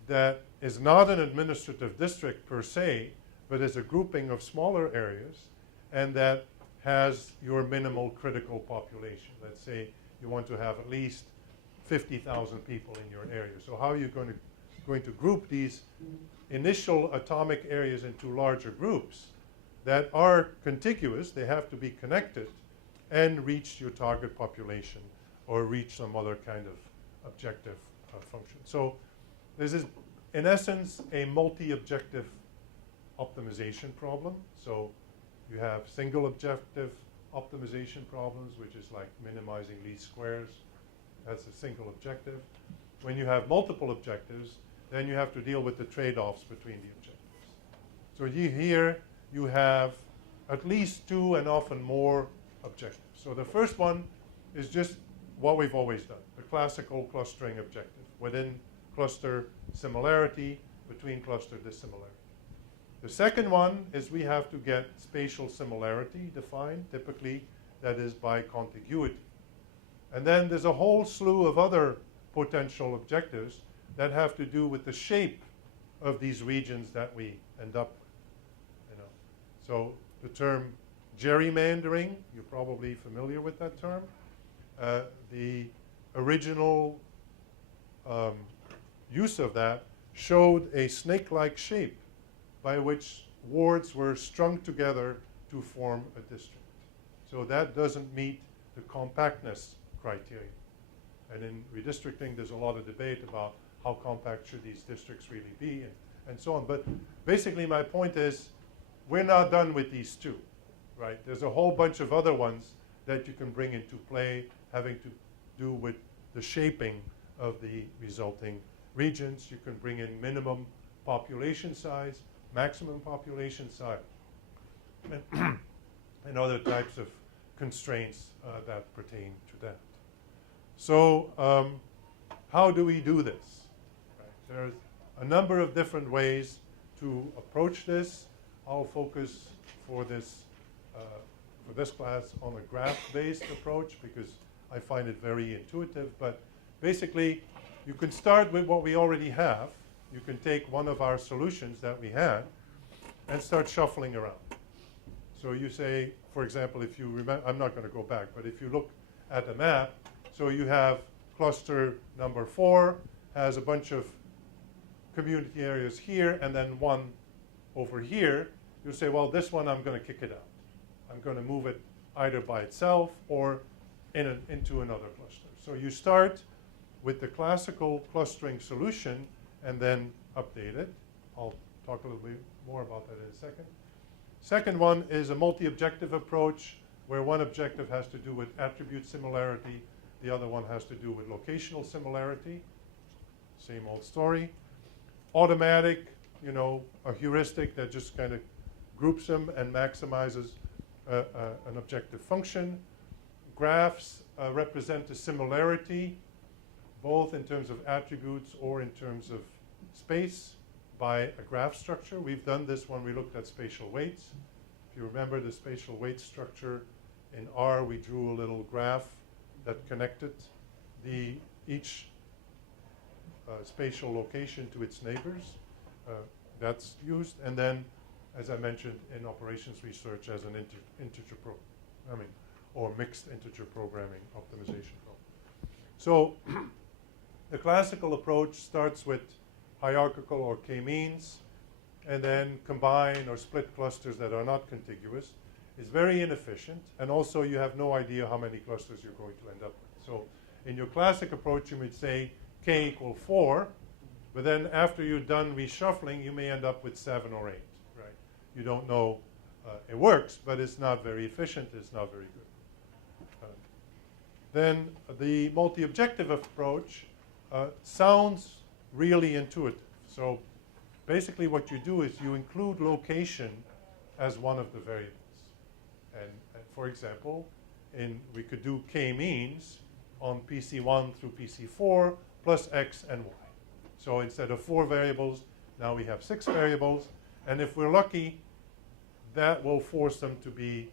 that is not an administrative district per se, but is a grouping of smaller areas, and that has your minimal critical population? Let's say you want to have at least 50,000 people in your area. So how are you going to group these initial atomic areas into larger groups that are contiguous? They have to be connected and reach your target population or reach some other kind of objective function. So this is, in essence, a multi-objective optimization problem. So you have single objective optimization problems, which is like minimizing least squares. That's a single objective. When you have multiple objectives, then you have to deal with the trade-offs between the objectives. So here you have at least two and often more objectives. So the first one is just what we've always done, the classical clustering objective. Within cluster similarity, between cluster dissimilarity. The second one is we have to get spatial similarity defined, typically that is by contiguity. And then there's a whole slew of other potential objectives that have to do with the shape of these regions that we end up with. So the term gerrymandering, you're probably familiar with that term. The original use of that showed a snake-like shape by which wards were strung together to form a district. So that doesn't meet the compactness criteria. And in redistricting, there's a lot of debate about how compact should these districts really be and so on. But basically my point is we're not done with these two, right? There's a whole bunch of other ones that you can bring into play having to do with the shaping of the resulting regions. You can bring in minimum population size, maximum population size, and other types of constraints that pertain to that. So how do we do this? Right. There's a number of different ways to approach this. I'll focus for this class on a graph-based approach because I find it very intuitive. But basically, you can start with what we already have. You can take one of our solutions that we had and start shuffling around. So you say, for example, if you remember, I'm not going to go back, but if you look at the map, so you have cluster number 4 has a bunch of community areas here and then one over here. You say, well, this one I'm going to kick it out. I'm going to move it either by itself or into another cluster. So you start with the classical clustering solution and then update it. I'll talk a little bit more about that in a second. Second one is a multi-objective approach where one objective has to do with attribute similarity, the other one has to do with locational similarity. Same old story. Automatic, a heuristic that just kind of groups them and maximizes an objective function. Graphs represent the similarity, both in terms of attributes or in terms of space by a graph structure. We've done this when we looked at spatial weights. If you remember the spatial weight structure in R, we drew a little graph that connected each spatial location to its neighbors. That's used. And then, as I mentioned, in operations research as an integer programming or mixed integer programming optimization problem. So the classical approach starts with hierarchical or k-means and then combine or split clusters that are not contiguous. It's very inefficient, and also you have no idea how many clusters you're going to end up with. So in your classic approach, you would say k equal 4, but then after you're done reshuffling, you may end up with 7 or 8, right? You don't know. It works, but it's not very efficient. It's not very good. Then the multi-objective approach sounds really intuitive. So basically what you do is you include location as one of the variables. And for example, we could do k-means on PC1 through PC4 plus x and y. So instead of 4 variables, now we have 6 variables. And if we're lucky, that will force them to be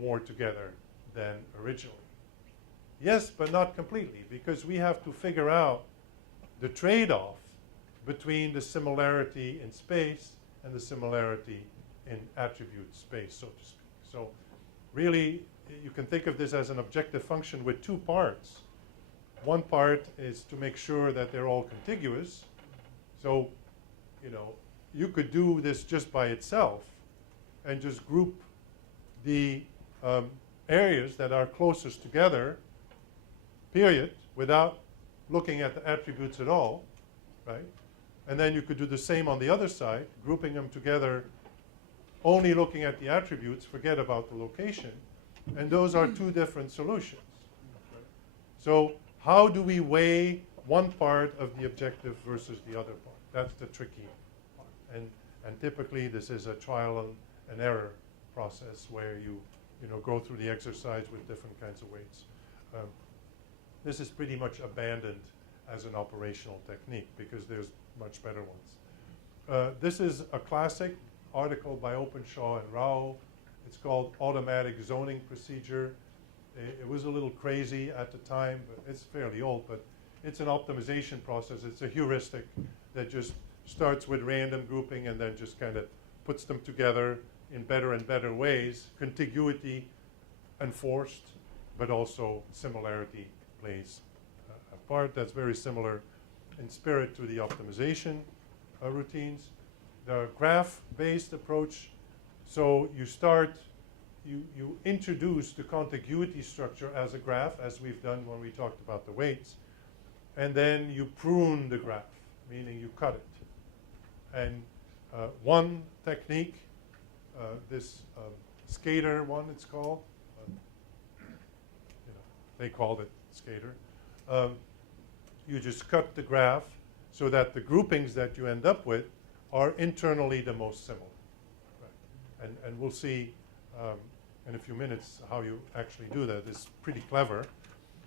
more together than originally. Yes, but not completely, because we have to figure out the trade-off between the similarity in space and the similarity in attribute space, so to speak. So really, you can think of this as an objective function with two parts. One part is to make sure that they're all contiguous. So, you know, you could do this just by itself and just group the areas that are closest together, period, without looking at the attributes at all, right? And then you could do the same on the other side, grouping them together, only looking at the attributes, forget about the location. And those are two different solutions. So how do we weigh one part of the objective versus the other part? That's the tricky part. And typically this is a trial and error process where you go through the exercise with different kinds of weights. This is pretty much abandoned as an operational technique because there's much better ones. This is a classic article by Openshaw and Rao. It's called Automatic Zoning Procedure. It was a little crazy at the time, but it's fairly old, but it's an optimization process. It's a heuristic that just starts with random grouping and then just kind of puts them together in better and better ways. Contiguity enforced, but also similarity plays a part. That's very similar in spirit to the optimization routines. The graph-based approach, so you introduce the contiguity structure as a graph, as we've done when we talked about the weights, and then you prune the graph, meaning you cut it. And one technique, this skater one it's called, they called it skater, you just cut the graph so that the groupings that you end up with are internally the most similar. Right? And we'll see in a few minutes how you actually do that. It's pretty clever.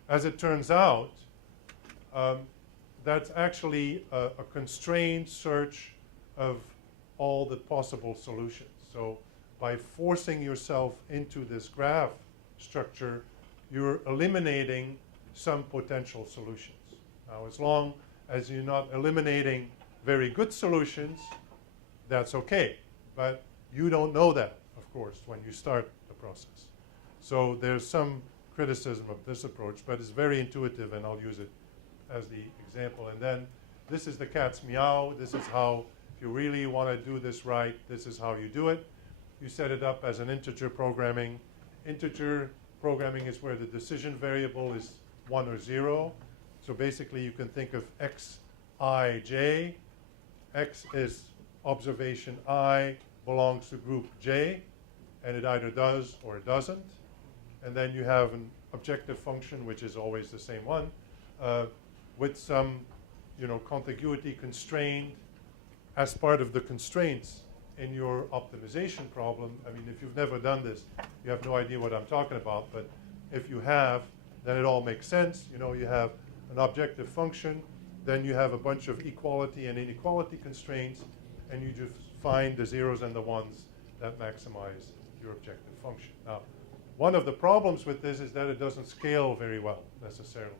As it turns out, that's actually a constrained search of all the possible solutions. So by forcing yourself into this graph structure, you're eliminating some potential solutions. Now, as long as you're not eliminating very good solutions, that's okay. But you don't know that, of course, when you start the process. So there's some criticism of this approach, but it's very intuitive, and I'll use it as the example. And then this is the cat's meow. This is how, if you really want to do this right, this is how you do it. You set it up as an integer programming. Integer programming is where the decision variable is 1 or 0. So basically you can think of x, I, j. X is observation I belongs to group J, and it either does or it doesn't. And then you have an objective function, which is always the same one, with some contiguity constrained as part of the constraints in your optimization problem. I mean, if you've never done this, you have no idea what I'm talking about. But if you have, then it all makes sense. You have an objective function, then you have a bunch of equality and inequality constraints, and you just find the zeros and the ones that maximize your objective function. Now, one of the problems with this is that it doesn't scale very well, necessarily.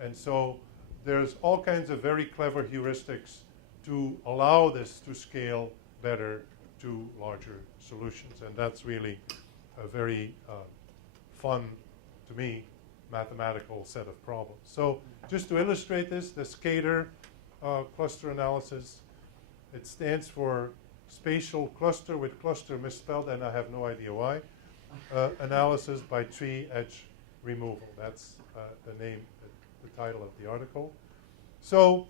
And so there's all kinds of very clever heuristics to allow this to scale better to larger solutions. And that's really a very fun, to me, mathematical set of problems. So just to illustrate this, the Skater cluster analysis, it stands for spatial cluster with cluster misspelled, and I have no idea why. Analysis by tree edge removal. That's the name, the title of the article. So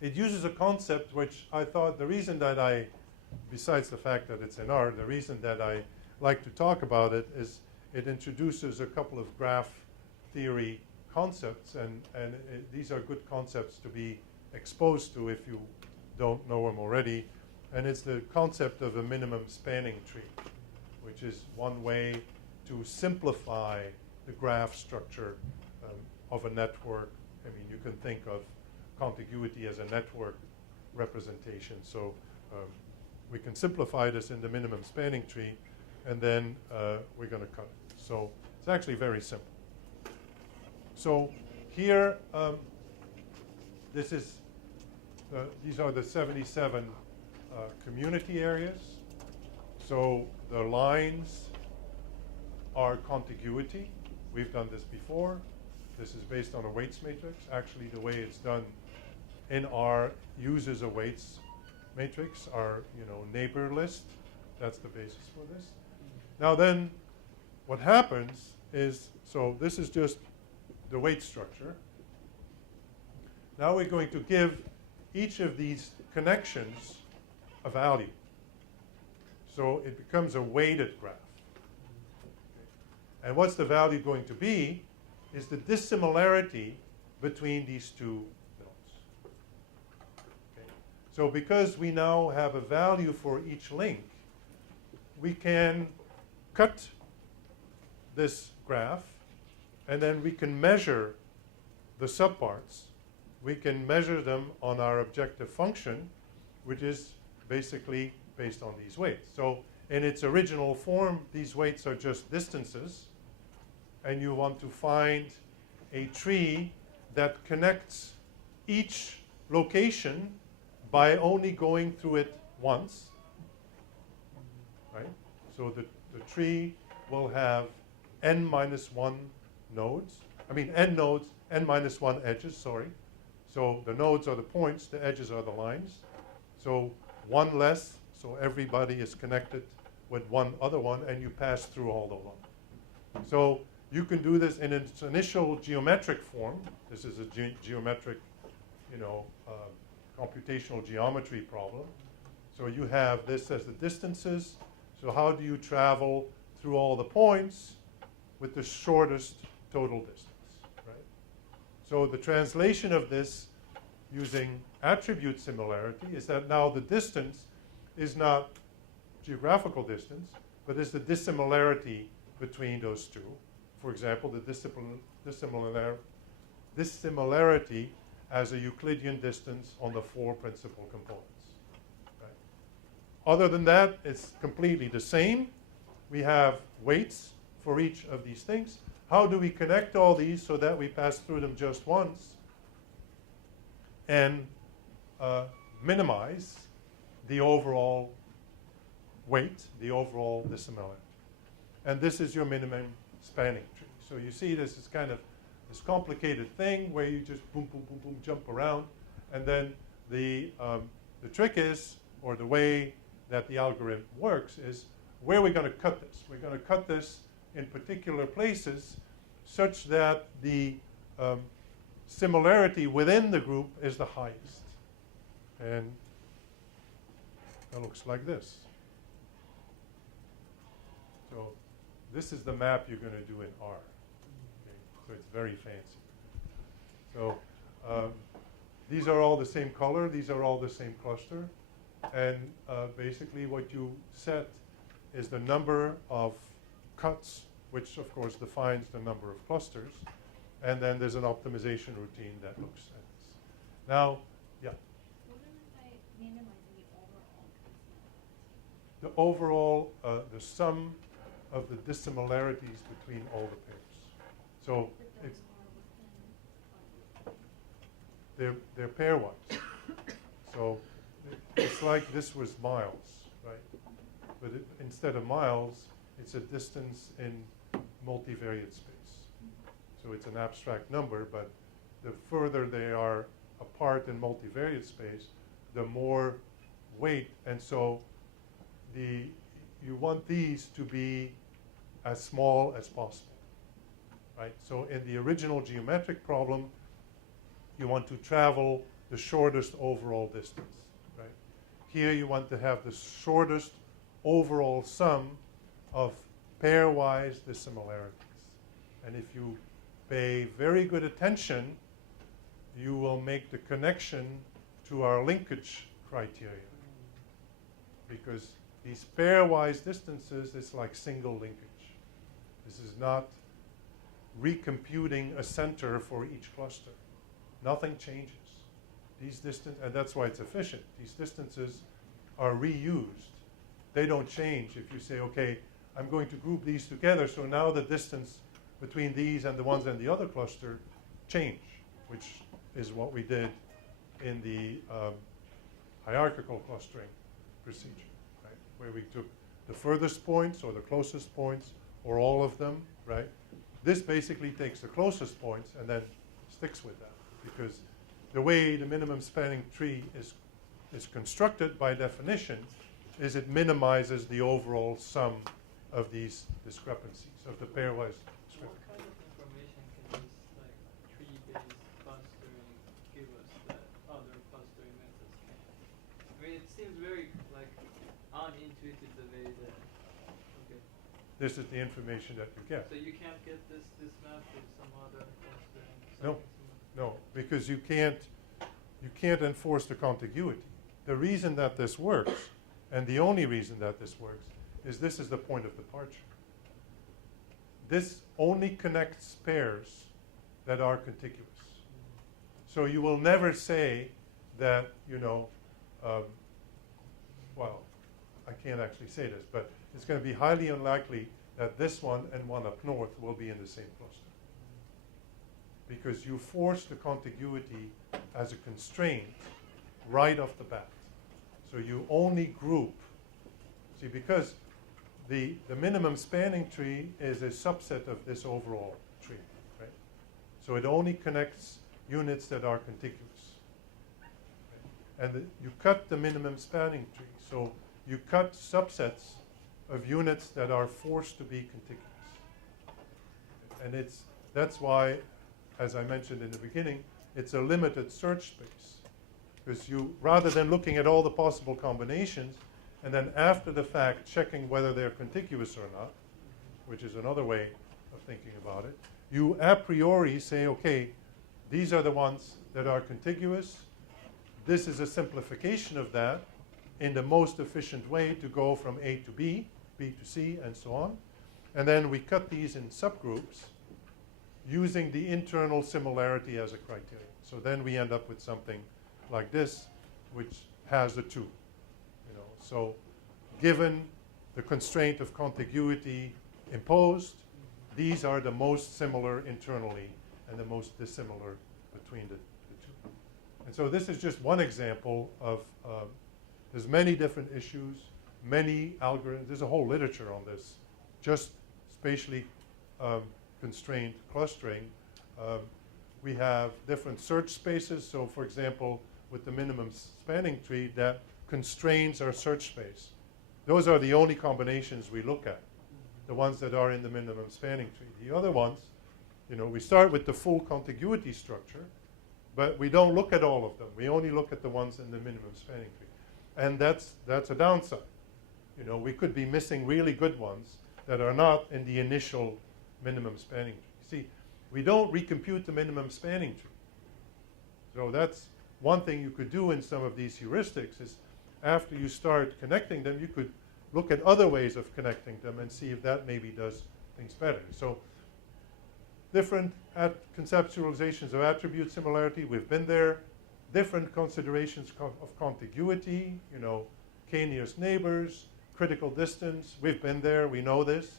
it uses a concept which I thought the reason that besides the fact that it's in R, the reason that I like to talk about it is it introduces a couple of graph theory concepts, and these are good concepts to be exposed to if you don't know them already. And it's the concept of a minimum spanning tree, which is one way to simplify the graph structure of a network. I mean, you can think of contiguity as a network representation. So we can simplify this in the minimum spanning tree, and then we're going to cut it. So it's actually very simple. So here, these are the 77 community areas. So the lines are contiguity. We've done this before. This is based on a weights matrix. Actually, the way it's done in R uses a weights matrix, our neighbor list. That's the basis for this. Now then, what happens is, so this is just the weight structure. Now we're going to give each of these connections a value. So it becomes a weighted graph. And what's the value going to be is the dissimilarity between these two nodes. Okay. So because we now have a value for each link, we can cut this graph, and then we can measure the subparts. We can measure them on our objective function, which is basically based on these weights. So in its original form, these weights are just distances, and you want to find a tree that connects each location by only going through it once, right? So the tree will have n minus 1 nodes. I mean n nodes, n minus 1 edges, sorry. So the nodes are the points, the edges are the lines. So one less, so everybody is connected with one other one, and you pass through all the lines. So you can do this in its initial geometric form. This is a geometric, computational geometry problem. So you have this as the distances. So how do you travel through all the points with the shortest total distance, right? So the translation of this using attribute similarity is that now the distance is not geographical distance, but is the dissimilarity between those two. For example, the dissimilarity as a Euclidean distance on the 4 principal components. Right? Other than that, it's completely the same. We have weights for each of these things. How do we connect all these so that we pass through them just once and minimize the overall weight, the overall dissimilarity? And this is your minimum spanning tree. So you see this is kind of this complicated thing where you just boom, boom, boom, boom, jump around. And then the trick is, or the way that the algorithm works is, where are we going to cut this? We're going to cut this in particular places such that the similarity within the group is the highest. And that looks like this. So this is the map you're going to do in R. Okay? So it's very fancy. So these are all the same color. These are all the same cluster. And basically what you set is the number of cuts, which of course defines the number of clusters. And then there's an optimization routine that looks at this. Now, yeah. What do you mean by minimizing the overall dissimilarities? The overall, the sum of the dissimilarities between all the pairs. So But it's, those are within they're pairwise. So it's like this was miles, right? But instead of miles, it's a distance in multivariate space. So it's an abstract number, but the further they are apart in multivariate space, the more weight. And so you want these to be as small as possible, right? So in the original geometric problem, you want to travel the shortest overall distance, right? Here you want to have the shortest overall sum of pairwise dissimilarities. And if you pay very good attention, you will make the connection to our linkage criteria. Because these pairwise distances is like single linkage. This is not recomputing a center for each cluster. Nothing changes. These distance, and that's why it's efficient. These distances are reused. They don't change if you say, okay, I'm going to group these together, so now the distance between these and the ones in the other cluster change, which is what we did in the hierarchical clustering procedure, right? Where we took the furthest points or the closest points or all of them, right? This basically takes the closest points and then sticks with that, because the way the minimum spanning tree is constructed by definition is it minimizes the overall sum of these discrepancies, of the pairwise What discrepancies. kind of information can this like tree-based clustering give us that other clustering methods can't? I mean, it seems very like unintuitive the way that. Okay. This is the information that you get. So you can't get this map with some other clustering. No. something similar? No, because you can't enforce the contiguity. The reason that this works, and the only reason that this works, is this is the point of departure. This only connects pairs that are contiguous. So you will never say that, well, I can't actually say this, but it's going to be highly unlikely that this one and one up north will be in the same cluster. Because you force the contiguity as a constraint right off the bat. So you only group. See, because the minimum spanning tree is a subset of this overall tree, right? So it only connects units that are contiguous. Right? And you cut the minimum spanning tree. So you cut subsets of units that are forced to be contiguous. And that's why, as I mentioned in the beginning, it's a limited search space. Because you, rather than looking at all the possible combinations, and then after the fact checking whether they're contiguous or not, which is another way of thinking about it, you a priori say, okay, these are the ones that are contiguous. This is a simplification of that in the most efficient way to go from A to B, B to C, and so on. And then we cut these in subgroups using the internal similarity as a criterion. So then we end up with something like this, which has the two. So given the constraint of contiguity imposed, these are the most similar internally and the most dissimilar between the two. And so this is just one example of, there's many different issues, many algorithms. There's a whole literature on this, just spatially constrained clustering. We have different search spaces. So for example, with the minimum spanning tree, that constrains our search space. Those are the only combinations we look at, the ones that are in the minimum spanning tree. The other ones, we start with the full contiguity structure, but we don't look at all of them. We only look at the ones in the minimum spanning tree. And that's a downside. We could be missing really good ones that are not in the initial minimum spanning tree. See, we don't recompute the minimum spanning tree. So that's one thing you could do in some of these heuristics is after you start connecting them, you could look at other ways of connecting them and see if that maybe does things better. So different conceptualizations of attribute similarity, we've been there. Different considerations of contiguity, k-nearest neighbors, critical distance, we've been there, we know this.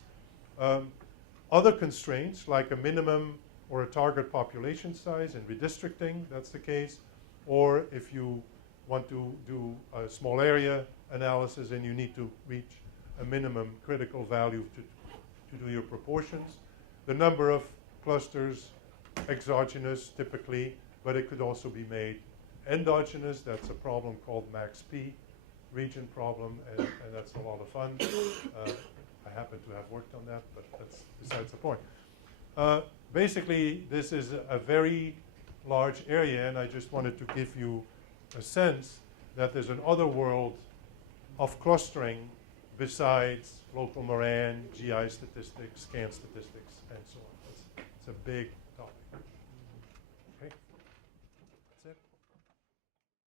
Other constraints like a minimum or a target population size in redistricting, that's the case. Or if you want to do a small area analysis and you need to reach a minimum critical value to do your proportions. The number of clusters, exogenous typically, but it could also be made endogenous. That's a problem called max P region problem, and that's a lot of fun. I happen to have worked on that, but that's besides the point. Basically, this is a very large area, and I just wanted to give you a sense that there's another world of clustering besides local Moran, GI statistics, scan statistics, and so on. It's a big